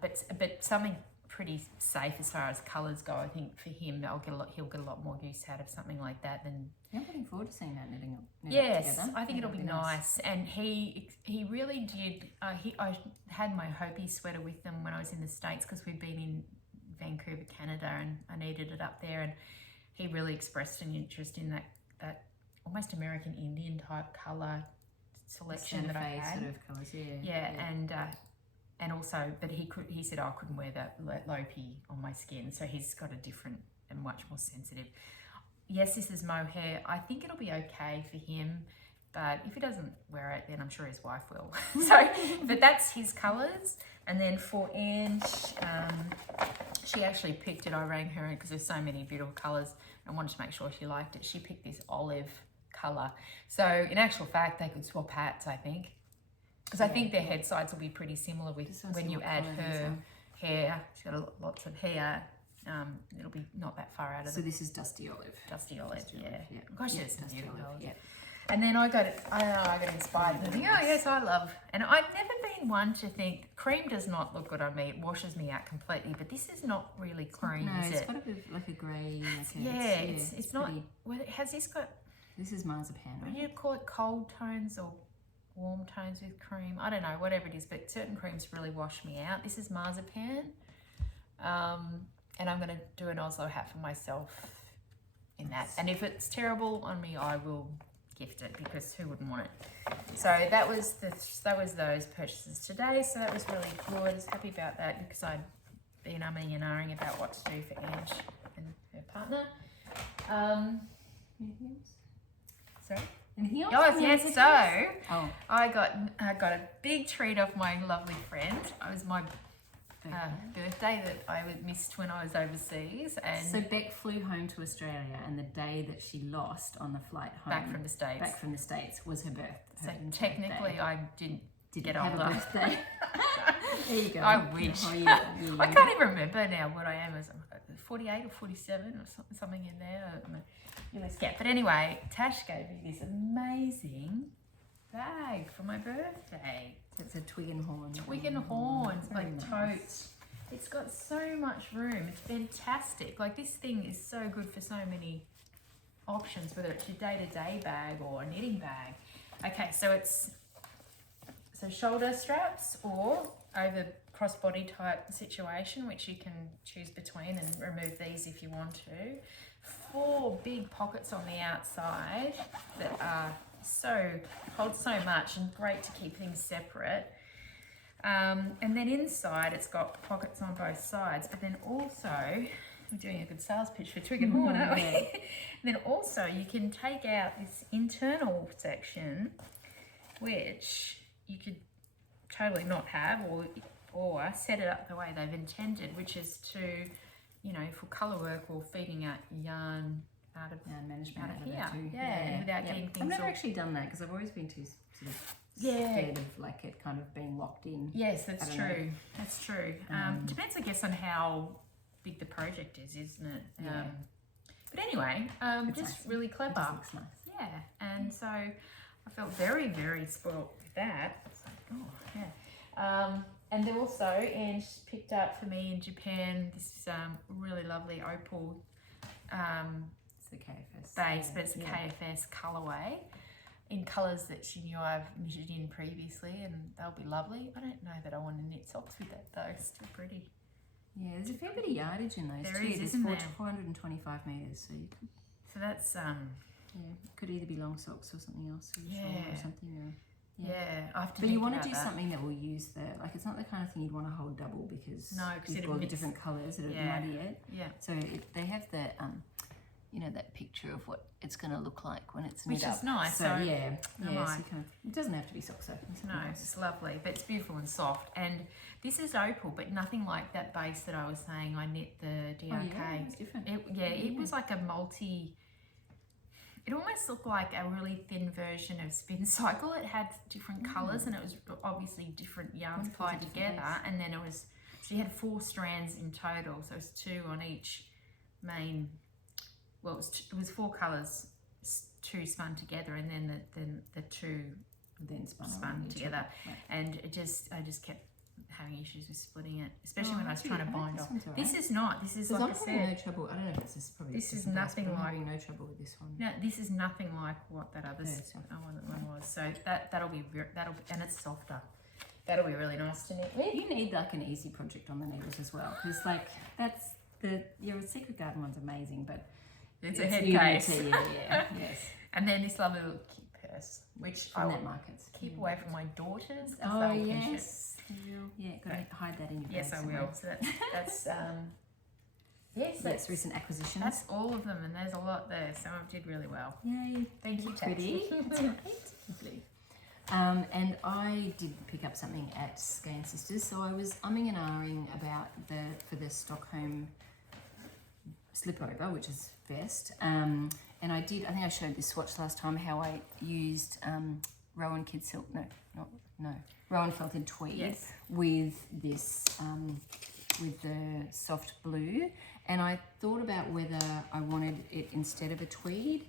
But something pretty safe as far as colours go. I think for him, he'll get a lot more use out of something like that than. Yeah, I'm looking forward to seeing that knitting Yes, together. I think it'll be nice. And he really did. I had my Hopi sweater with them when I was in the States because we'd been in Vancouver, Canada, and I needed it up there. And he really expressed an interest in that almost American Indian type colour selection that I had. Sort of colours, And also, but he said, I couldn't wear that Lopi on my skin, so he's got a different and much more sensitive. Yes, this is mohair. I think it'll be okay for him, but if he doesn't wear it, then I'm sure his wife will. So, but that's his colours. And then for Ange, she actually picked it. I rang her because there's so many beautiful colours. I wanted to make sure she liked it. She picked this olive colour. So in actual fact, they could swap hats, I think. Because I think their head sides will be pretty similar with when you add her hair. She's got lots of hair. It'll be not that far out of So this is dusty olive. Dusty olive, Dusty olive, yeah. Gosh, Yeah, there's some dusty beautiful olive, colours. yeah. And then I got inspired and think, oh yes, I love. And I've never been one to think cream does not look good on me. It washes me out completely. But this is not really cream, No, is it's it? got a bit of like a grey. It's not. pretty. Well, has this got? This is marzipan, right? Would you call it cold tones or warm tones with cream? I don't know, whatever it is. But certain creams really wash me out. This is marzipan. And I'm going to do an Oslo hat for myself in that. And if it's terrible on me, I will gift it because who wouldn't want it? So that was those purchases today. So that was really good. I was happy about that because I'd been umming and ahhing about what to do for Ange and her partner. Anything else? Sorry? Anything else? Oh yes, so Oh. I got a big treat off my lovely friend. It was my birthday that I missed when I was overseas, and So Beck flew home to Australia, and the day that she lost on the flight home back from the States. was her birthday. So technically, I didn't get have older. a birthday. There you go. I wish. Oh, I can't even remember now what I am as 48 or 47 or something in there. You always get. But anyway, Tash gave me this amazing bag for my birthday. So it's a twig and horn. Twig and horn, Very like nice. totes. It's got so much room. It's fantastic. Like this thing is so good for so many options, whether it's your day-to-day bag or a knitting bag. Okay, so it's shoulder straps or over crossbody type situation, which you can choose between and remove these if you want to. 4 big pockets on the outside that are hold so much and great to keep things separate. And then inside it's got pockets on both sides, but then also we're doing a good sales pitch for Twig and Horn, aren't we? And then also you can take out this internal section, which you could totally not have, or set it up the way they've intended, which is to, for colour work or feeding out yarn out of management out of there here. too. Yeah, without getting things I've never all... actually done that because I've always been too sort of scared of like it kind of being locked in. Yes, that's I don't true. know. That's true. Depends, I guess, on how big the project is, isn't it? Yeah. But anyway, It's just nice. really It clever. just looks nice. Yeah, and so I felt very, very spoiled with that. It's like, oh, yeah. And then also, Ange picked up for me in Japan this really lovely opal It's the KFS base, but it's a KFS colourway in colours that she knew I've knitted in previously, and they'll be lovely. I don't know that I want to knit socks with that though. It's still pretty. Yeah, there's a fair bit of yardage in those There too. is, There's isn't there? 425 metres, so you could, So that's it could either be long socks or something else, or Yeah. shawl or something. Or, yeah. I have to But you think want to about do that. something that will use it's not the kind of thing you'd want to hold double because No, 'cause you've it'll got all the mix. different colours, it'll Yeah. muddy it. Yeah. So they have the, that picture of what it's going to look like when it's Which knit is up. nice, So so yeah, I so like. it doesn't have to be sock soaked. No, it's lovely, but it's beautiful and soft. And this is opal, but nothing like that base that I was saying. I knit the DRK. Oh, yeah, it's different. It was like a multi. It almost looked like a really thin version of Spin Cycle. It had different colours, and it was obviously different yarns Wonderful, applied different together. And then she had 4 strands in total, so it was 2 on each main. Well, it was 4 colours, 2 spun together, and then the 2 then spun together. Right. And I just kept having issues with splitting it, especially when I was actually, trying to I bind think off. this one's This alright. is not. This is Because like I'm I having no said. trouble. I don't know if this is probably This is the best, nothing but I'm like- having no trouble with this one. No, this is nothing like what that other Yeah, one was. So that'll be and it's softer. That'll be really nice to knit with. You need like an easy project on the needles as well, because like your Secret Garden one's amazing, but It's a head you case. need to, yes, And then this lovely little cute purse, which I from that will markets. keep away from my daughters. As Oh they'll pinch it. yes, yeah, got to hide that in your Yes, bag I somewhere. will. So that's yes, That's recent acquisitions. that's all of them, and there's a lot there. So I did really well. Yay, Thank you, pretty. Tash. That's right. Lovely. And I did pick up something at Scan Sisters, so I was umming and ahhing about for the Stockholm slipover, which is vest. And I think I showed this swatch last time how I used Rowan Kidsilk, Rowan felted tweed Yes. with this with the soft blue, and I thought about whether I wanted it instead of a tweed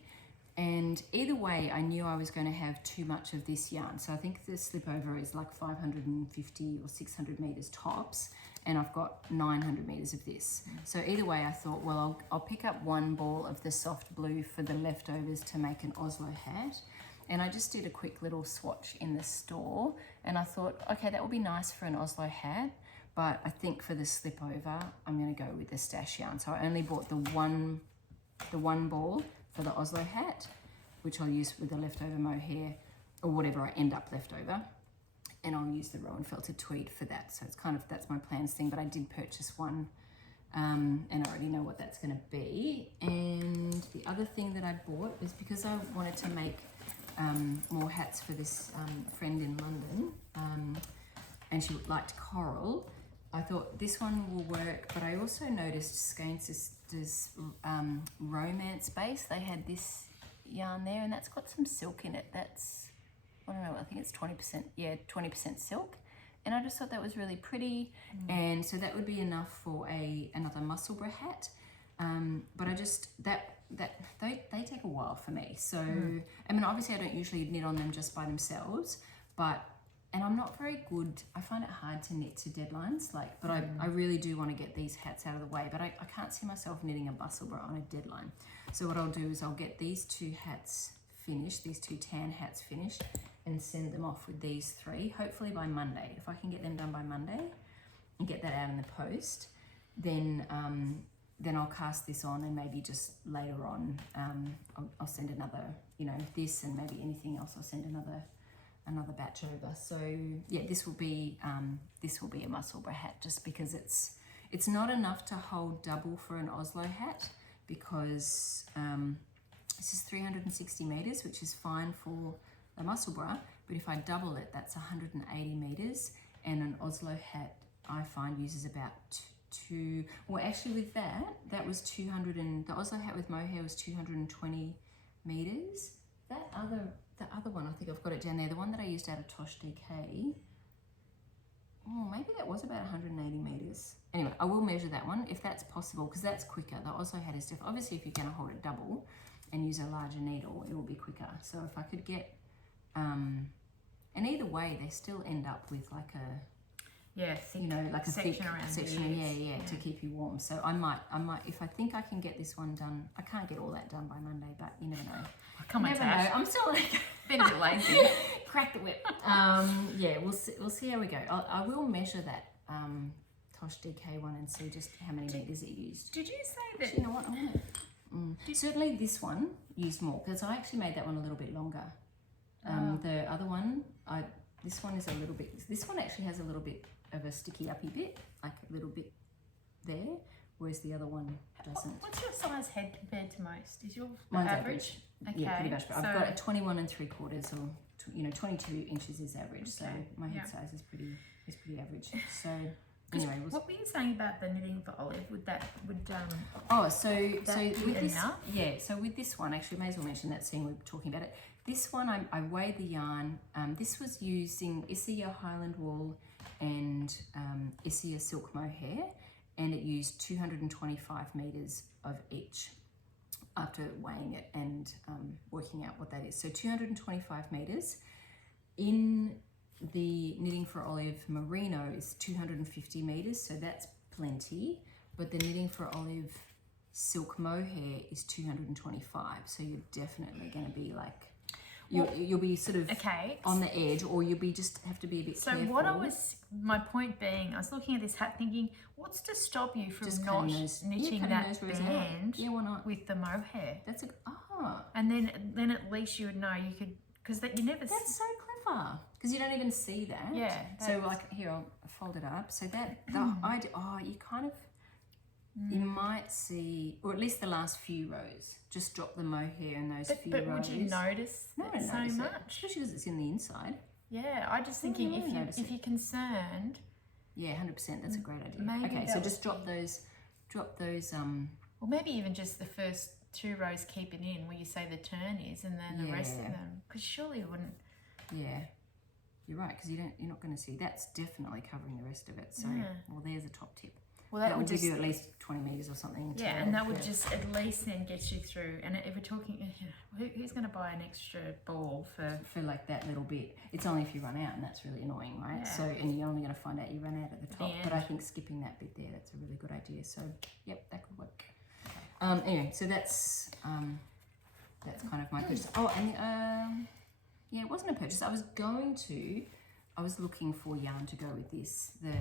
And either way, I knew I was going to have too much of this yarn. So I think the slip over is like 550 or 600 meters tops, and I've got 900 meters of this. So either way, I thought, well, I'll pick up one ball of the soft blue for the leftovers to make an Oslo hat. And I just did a quick little swatch in the store, and I thought, okay, that would be nice for an Oslo hat, but I think for the slip over, I'm going to go with the stash yarn. So I only bought the one ball for the Oslo hat, which I'll use with the leftover mohair or whatever I end up left over, and I'll use the Rowan felted tweed for that. So it's kind of, that's my plans thing, but I did purchase one, and I already know what that's going to be. And the other thing that I bought was because I wanted to make more hats for this friend in London, and she liked coral. I thought this one will work, but I also noticed Skane Sisters Romance Base. They had this yarn there, and that's got some silk in it. That's, I don't know, I think it's 20%, yeah, 20% silk. And I just thought that was really pretty. And so that would be enough for another Musselburgh hat. But I just, they take a while for me. So, I mean, obviously I don't usually knit on them just by themselves, and I'm not very good, I find it hard to knit to deadlines, but I really do want to get these hats out of the way, but I can't see myself knitting a Musselburgh on a deadline. So what I'll do is I'll get these two hats finished, these two tan hats finished, and send them off with these three, hopefully by Monday. If I can get them done by Monday and get that out in the post, then I'll cast this on, and maybe just later on, I'll send another, this and maybe anything else, I'll send another batch over. So yeah, this will be a Musselburgh hat, just because it's not enough to hold double for an Oslo hat, because this is 360 meters, which is fine for a Musselburgh, but if I double it, that's 180 meters, and an Oslo hat I find uses about well, actually with that was 200, and the Oslo hat with mohair was 220 meters. The other one, I think I've got it down there, the one that I used out of Tosh DK, oh, maybe that was about 180 meters. Anyway, I will measure that one if that's possible, because that's quicker. The Oslo hat is different. Obviously, if you're going to hold it double and use a larger needle, it will be quicker. So if I could get, and either way, they still end up with like a, thick, like a section thick around section, yeah, to keep you warm. So I might, if I think I can get this one done, I can't get all that done by Monday, but you never know. Come on, Tash. I'm still Been a bit lazy. Crack the whip. Yeah, we'll see how we go. I will measure that Tosh DK one and see just how many meters it used. Did you say that? Actually, you know what? Certainly this one used more, because I actually made that one a little bit longer. The other one, this one is a little bit. This one actually has a little bit of a sticky uppy bit, like a little bit there, whereas the other one doesn't. What's your size head compared to most? Is your Mine's average? Okay. Yeah, pretty much. But I've got a 21 3/4, or 22 inches is average. Okay. So my head size is pretty average. So anyway, what were you saying about the knitting for Olive? so with this, enough? Yeah. So with this one, actually, may as well mention that seeing we're talking about it. This one, I weighed the yarn. This was using Isia Highland wool and Isia silk mohair, and it used 225 meters of each after weighing it and working out what that is. So 225 meters. In the Knitting for Olive Merino is 250 meters, so that's plenty. But the Knitting for Olive Silk Mohair is 225, so you're definitely going to be like, you'll be sort of on the edge, or you'll be just have to be a bit careful. So my point being, I was looking at this hat thinking, what's to stop you from not knitting that band why not? with the mohair? That's and then at least you would know you could, because that you never. That's so clever, because you don't even see that. Yeah. So like here, I'll fold it up. So that you kind of. You might see, or at least the last few rows, just drop the mohair in those few rows. But would you notice it so much? Especially because it's in the inside. Yeah, I'm just thinking if you're concerned. Yeah, 100%. That's a great idea. Maybe okay, so just drop those. Or maybe even just the first 2 rows, keep it in where you say the turn is, and then the rest of them, because surely it wouldn't. Yeah, you're right, because you're not going to see. That's definitely covering the rest of it. So, well, there's a top tip. Well, that would give you at least 20 metres or something. Yeah, and that would just at least then get you through. And if we're talking, who's going to buy an extra ball for like that little bit? It's only if you run out, and that's really annoying, right? Yeah. So, and you're only going to find out you run out at the top. Yeah. But I think skipping that bit there, that's a really good idea. So, yep, that could work. Anyway, so that's kind of my purchase. Oh, and yeah, it wasn't a purchase. I was looking for yarn to go with this, the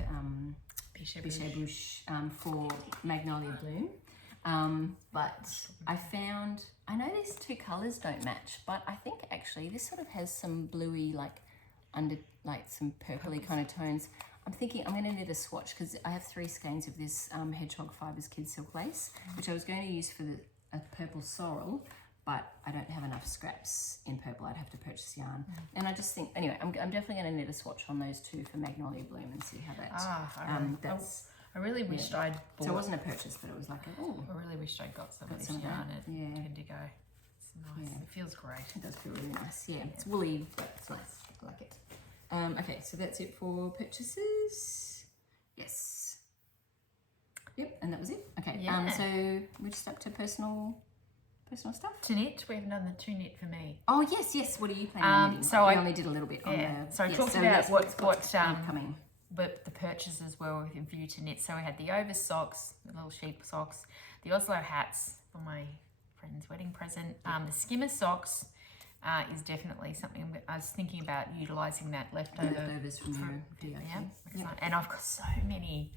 Bichet Bouche for Magnolia Bloom. But I know these two colours don't match, but I think actually this sort of has some bluey, like some purpley kind of tones. I'm thinking I'm going to need a swatch because I have 3 skeins of this Hedgehog Fibres Kidsilk lace, which I was going to use for a purple sorrel, but I don't have enough scraps in purple. I'd have to purchase yarn. And I just think, anyway, I'm definitely going to need a swatch on those two for Magnolia Bloom and see how that... I really wished I'd bought... So it wasn't a purchase, but it was like I really wished I'd got some of this yarn at Indigo. It's nice. Yeah. It feels great. It does feel really nice. Yeah, it's woolly, but it's nice. I like it. Okay, so that's it for purchases. Yes. Yep, and that was it. Okay. Yeah. So we're just up to personal stuff. To knit, we haven't done the to knit for me. Oh yes. What are you planning on knitting? So I I only did a little bit on the. So I talked about what's coming. But the purchases were with a view to knit. So we had the Over socks, the little sheep socks, the Oslo hats for my friend's wedding present. The skimmer socks is definitely something I was thinking about utilising that leftovers from your DIY. Yeah. And I've got so many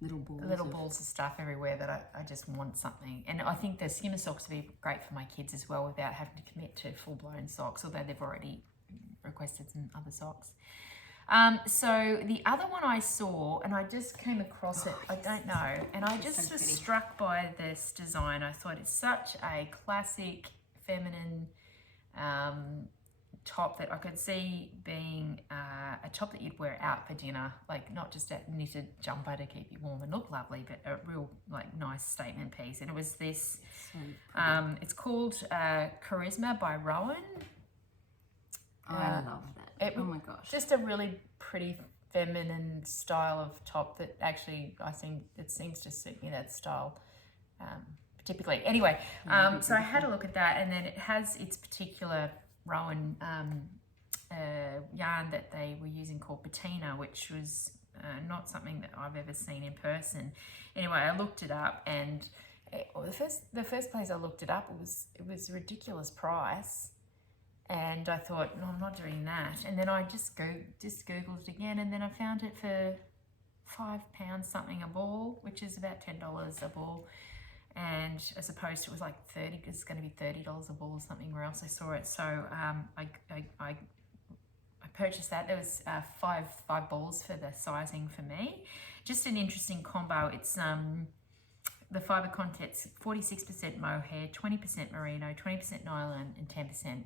little balls of stuff everywhere that I just want something. And I think the skimmer socks would be great for my kids as well without having to commit to full-blown socks, although they've already requested some other socks. So the other one I saw, and I just came across it, I don't know, and I just was struck by this design. I thought it's such a classic feminine top that I could see being a top that you'd wear out for dinner, like not just a knitted jumper to keep you warm and look lovely, but a real like nice statement piece. And it was this, it's called Charisma by Rowan. I love that. Oh my gosh. Just a really pretty feminine style of top that actually it seems to suit me, that style typically. Anyway, so I had a look at that, and then it has its particular Rowan yarn that they were using called Patina, which was not something that I've ever seen in person. Anyway, I looked it up, and the first place I looked it up, it was a ridiculous price. And I thought, no, I'm not doing that. And then I just Googled it again, and then I found it for £5 something a ball, which is about $10 a ball. And as opposed to it was like it's going to be $30 a ball or something where else I saw it. So I purchased that. There was five balls for the sizing for me. Just an interesting combo. It's the fibre content's 46% mohair, 20% merino, 20% nylon, and 10%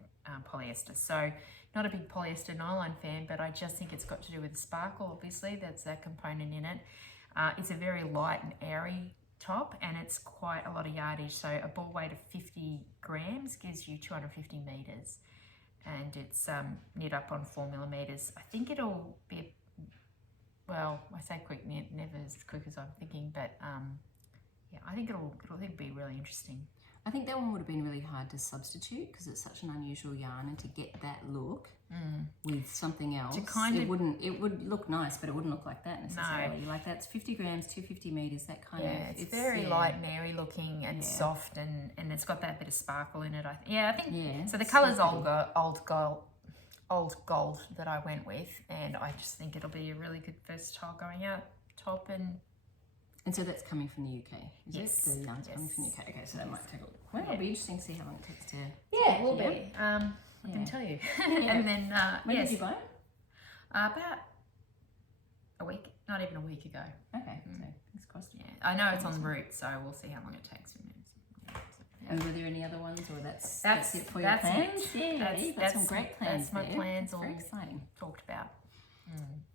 polyester. So not a big polyester nylon fan, but I just think it's got to do with the sparkle. Obviously, that's that component in it. It's a very light and airy top, and it's quite a lot of yardage. So a ball weight of 50 grams gives you 250 meters, and it's knit up on 4 millimeters. I think it'll be, well, I say quick knit, never as quick as I'm thinking, but yeah, I think it'll be really interesting. I think that one would have been really hard to substitute because it's such an unusual yarn, and to get that look with something else, it would look nice, but it wouldn't look like that necessarily. No. Like that's 50 grams, 250 meters, that kind of. It's very light and airy looking and soft, and it's got that bit of sparkle in it. I think. So the colour's old gold that I went with, and I just think it'll be a really good versatile going out top. And so that's coming from the UK, yes. The yarn's coming from the UK. Okay, so that might take a look. Well, it'll be interesting to see how long it takes to... Yeah, it will be. I can tell you. And then, when did you buy it? About a week, not even a week ago. Okay, so it's crossed. Yeah, I know it's en route, so we'll see how long it takes. And were there any other ones, or that's it for your plans? Yeah, that's some great plans. That's my plans. Very exciting. Talked about.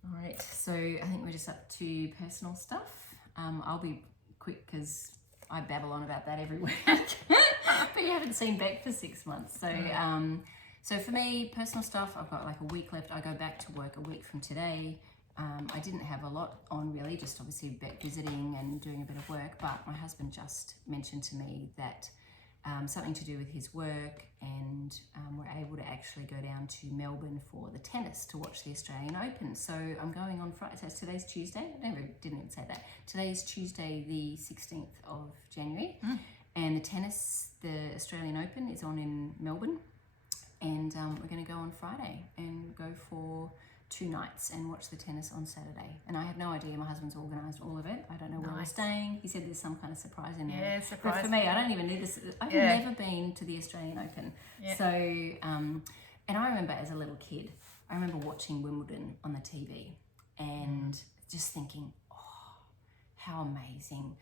All right, so I think we're just up to personal stuff. I'll be quick because I babble on about that every week. But you haven't seen Beck for 6 months. So so for me, personal stuff, I've got like a week left. I go back to work a week from today, I didn't have a lot on really, just obviously visiting and doing a bit of work, but my husband just mentioned to me that something to do with his work, and we're able to actually go down to Melbourne for the tennis to watch the Australian Open. So I'm going on Friday, so today's Tuesday, didn't even say that. Today's Tuesday the 16th of January, and the Australian Open is on in Melbourne, and we're going to go on Friday and go for 2 nights and watch the tennis on Saturday. And I have no idea, my husband's organised all of it. I don't know where we're staying. He said there's some kind of surprise in there. Yeah, surprise. But for me, I don't even need this. I've never been to the Australian Open. Yeah. So, and I remember as a little kid, I remember watching Wimbledon on the TV and just thinking, oh, how amazing.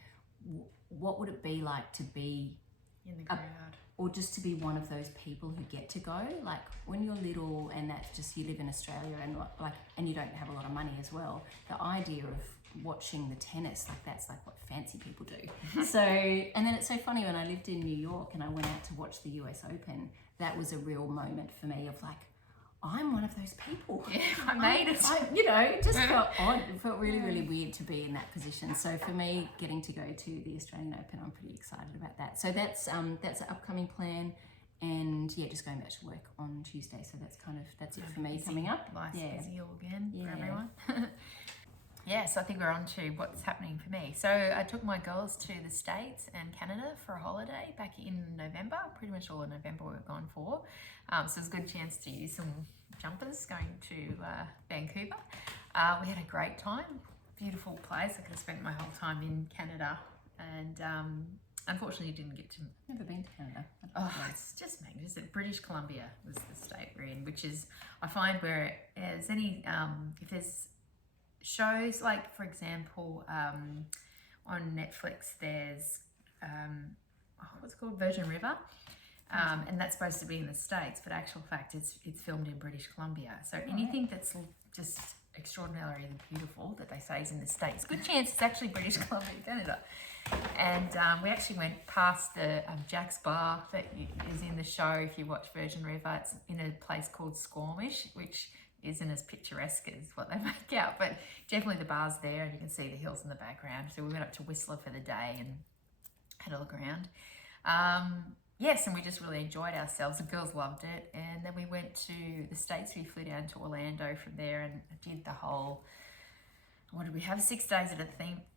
What would it be like to be in the crowd? Or just to be one of those people who get to go, like when you're little and that's just, you live in Australia and you don't have a lot of money as well. The idea of watching the tennis, like that's like what fancy people do. So, and then it's so funny, when I lived in New York and I went out to watch the US Open, that was a real moment for me of like, I'm one of those people. Yeah, I made it. It just felt odd. It felt really, really weird to be in that position. So for me, getting to go to the Australian Open, I'm pretty excited about that. So that's an upcoming plan, and just going back to work on Tuesday. So that's it for me busy, coming up. Life's busy all again for everyone. So I think we're on to what's happening for me. So I took my girls to the States and Canada for a holiday back in November. Pretty much all of November we were gone for. So it's a good chance to use some jumpers going to Vancouver. We had a great time. Beautiful place. I could have spent my whole time in Canada, and unfortunately didn't get to... Never been to Canada. It's just magnificent. British Columbia was the state we're in, which is, I find, where there's any... if there's shows, like for example on Netflix there's what's it called, Virgin River, and that's supposed to be in the States, but actual fact it's filmed in British Columbia. So anything that's just extraordinarily beautiful that they say is in the States, good chance it's actually British Columbia, Canada. And we actually went past the Jack's Bar that is in the show. If you watch Virgin River, it's in a place called Squamish, which isn't as picturesque as what they make out, but definitely the bar's there and you can see the hills in the background. So we went up to Whistler for the day and had a look around. And we just really enjoyed ourselves. The girls loved it. And then we went to the States. We flew down to Orlando from there and did the whole, what did we have? 6 days at a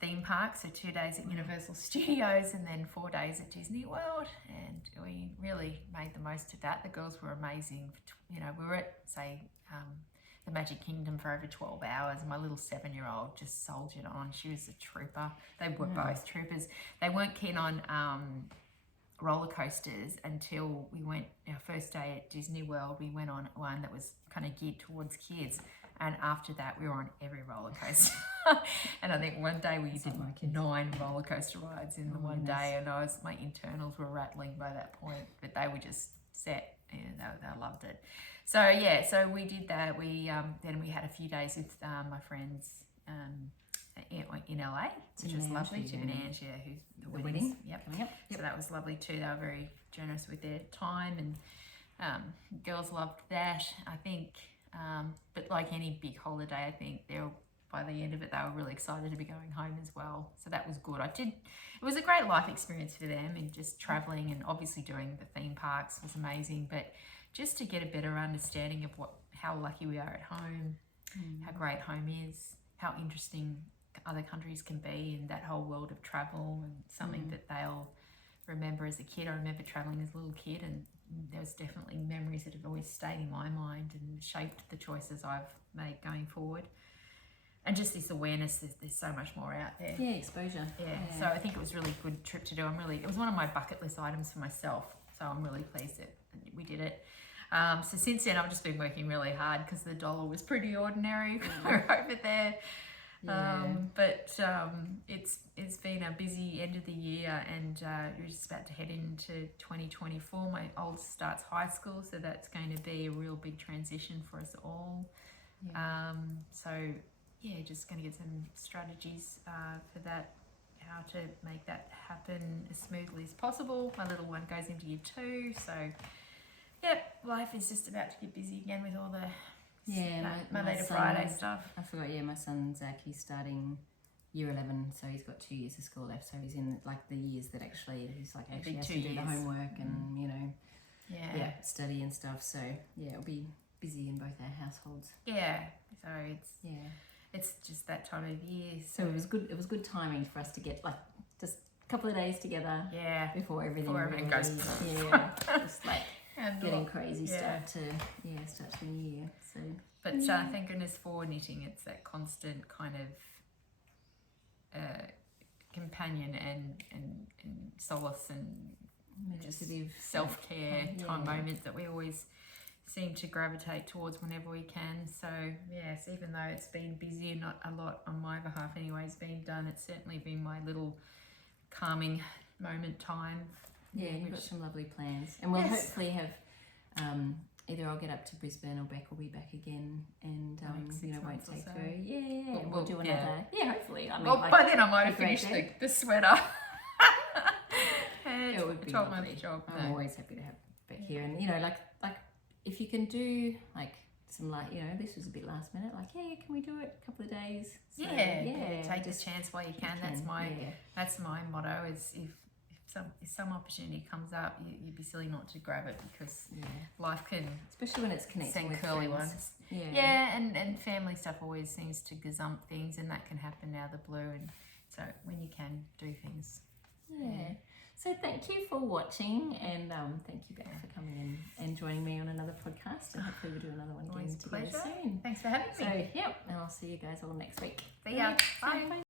theme park. So 2 days at Universal Studios and then 4 days at Disney World. And we really made the most of that. The girls were amazing. We were at, say, the Magic Kingdom for over 12 hours. My little 7-year-old just soldiered on. She was a trooper. They were both troopers. They weren't keen on roller coasters until we went, our first day at Disney World, we went on one that was kind of geared towards kids. And after that, we were on every roller coaster. And I think one day we did 9 roller coaster rides in the one day, and my internals were rattling by that point, but they were just set. Yeah, they loved it. So we did that. We then we had a few days with my friends in LA, which was lovely. Jim and Andrea, who's the wedding. Yep. So that was lovely too. They were very generous with their time, and girls loved that. I think, but like any big holiday, I think by the end of it, they were really excited to be going home as well. So that was good. It was a great life experience for them, and just traveling and obviously doing the theme parks was amazing. But just to get a better understanding of how lucky we are at home, how great home is, how interesting other countries can be, and that whole world of travel, and something that they'll remember as a kid. I remember traveling as a little kid, and there was definitely memories that have always stayed in my mind and shaped the choices I've made going forward. And just this awareness that there's so much more out there. Yeah, exposure. Yeah. So I think it was a really good trip to do. It was one of my bucket list items for myself. So I'm really pleased that we did it. So since then, I've just been working really hard because the dollar was pretty ordinary when we were over there. It's been a busy end of the year, and we're just about to head into 2024. My oldest starts high school, so that's going to be a real big transition for us all. Just going to get some strategies for that, how to make that happen as smoothly as possible. My little one goes into year 2, so life is just about to get busy again with all the Yeah, Monday to son, Friday stuff. I forgot, yeah, my son Zach, he's starting year 11, so he's got 2 years of school left, so he's in like the years that he's like actually has to do the homework and, you know, study and stuff, so yeah, it'll be busy in both our households. Yeah, so it's just that time of year. So it was good timing for us to get like just a couple of days together before everything goes. Just like getting crazy start to the new year. So but thank goodness for knitting, it's that constant kind of companion and solace and meditative self-care time moments that we always seem to gravitate towards whenever we can. So yes, even though it's been busy and not a lot on my behalf anyway has been done, it's certainly been my little calming moment time. Yeah, and you've got some lovely plans, and we'll hopefully have either I'll get up to Brisbane or Beck will be back again, and you know, won't take through. Yeah, and we'll do another. Yeah, hopefully. I mean, well, like, by then I might have finished the sweater. It would be 12 lovely. month job. I'm always happy to have Beck here, and you know, like if you can do like some, like, you know, this was a bit last minute, like, yeah, can we do it a couple of days? So, take the chance while you can. That's my motto. Is if some opportunity comes up, you'd be silly not to grab it, because life can, especially when it's connected with curly friends. ones. And family stuff always seems to gazump things, and that can happen out of the blue. And so when you can do things, So thank you for watching, and thank you, Beck, for coming in and joining me on another podcast, and hopefully we'll do another one again together soon. Thanks for having me. So and I'll see you guys all next week. See ya. Bye.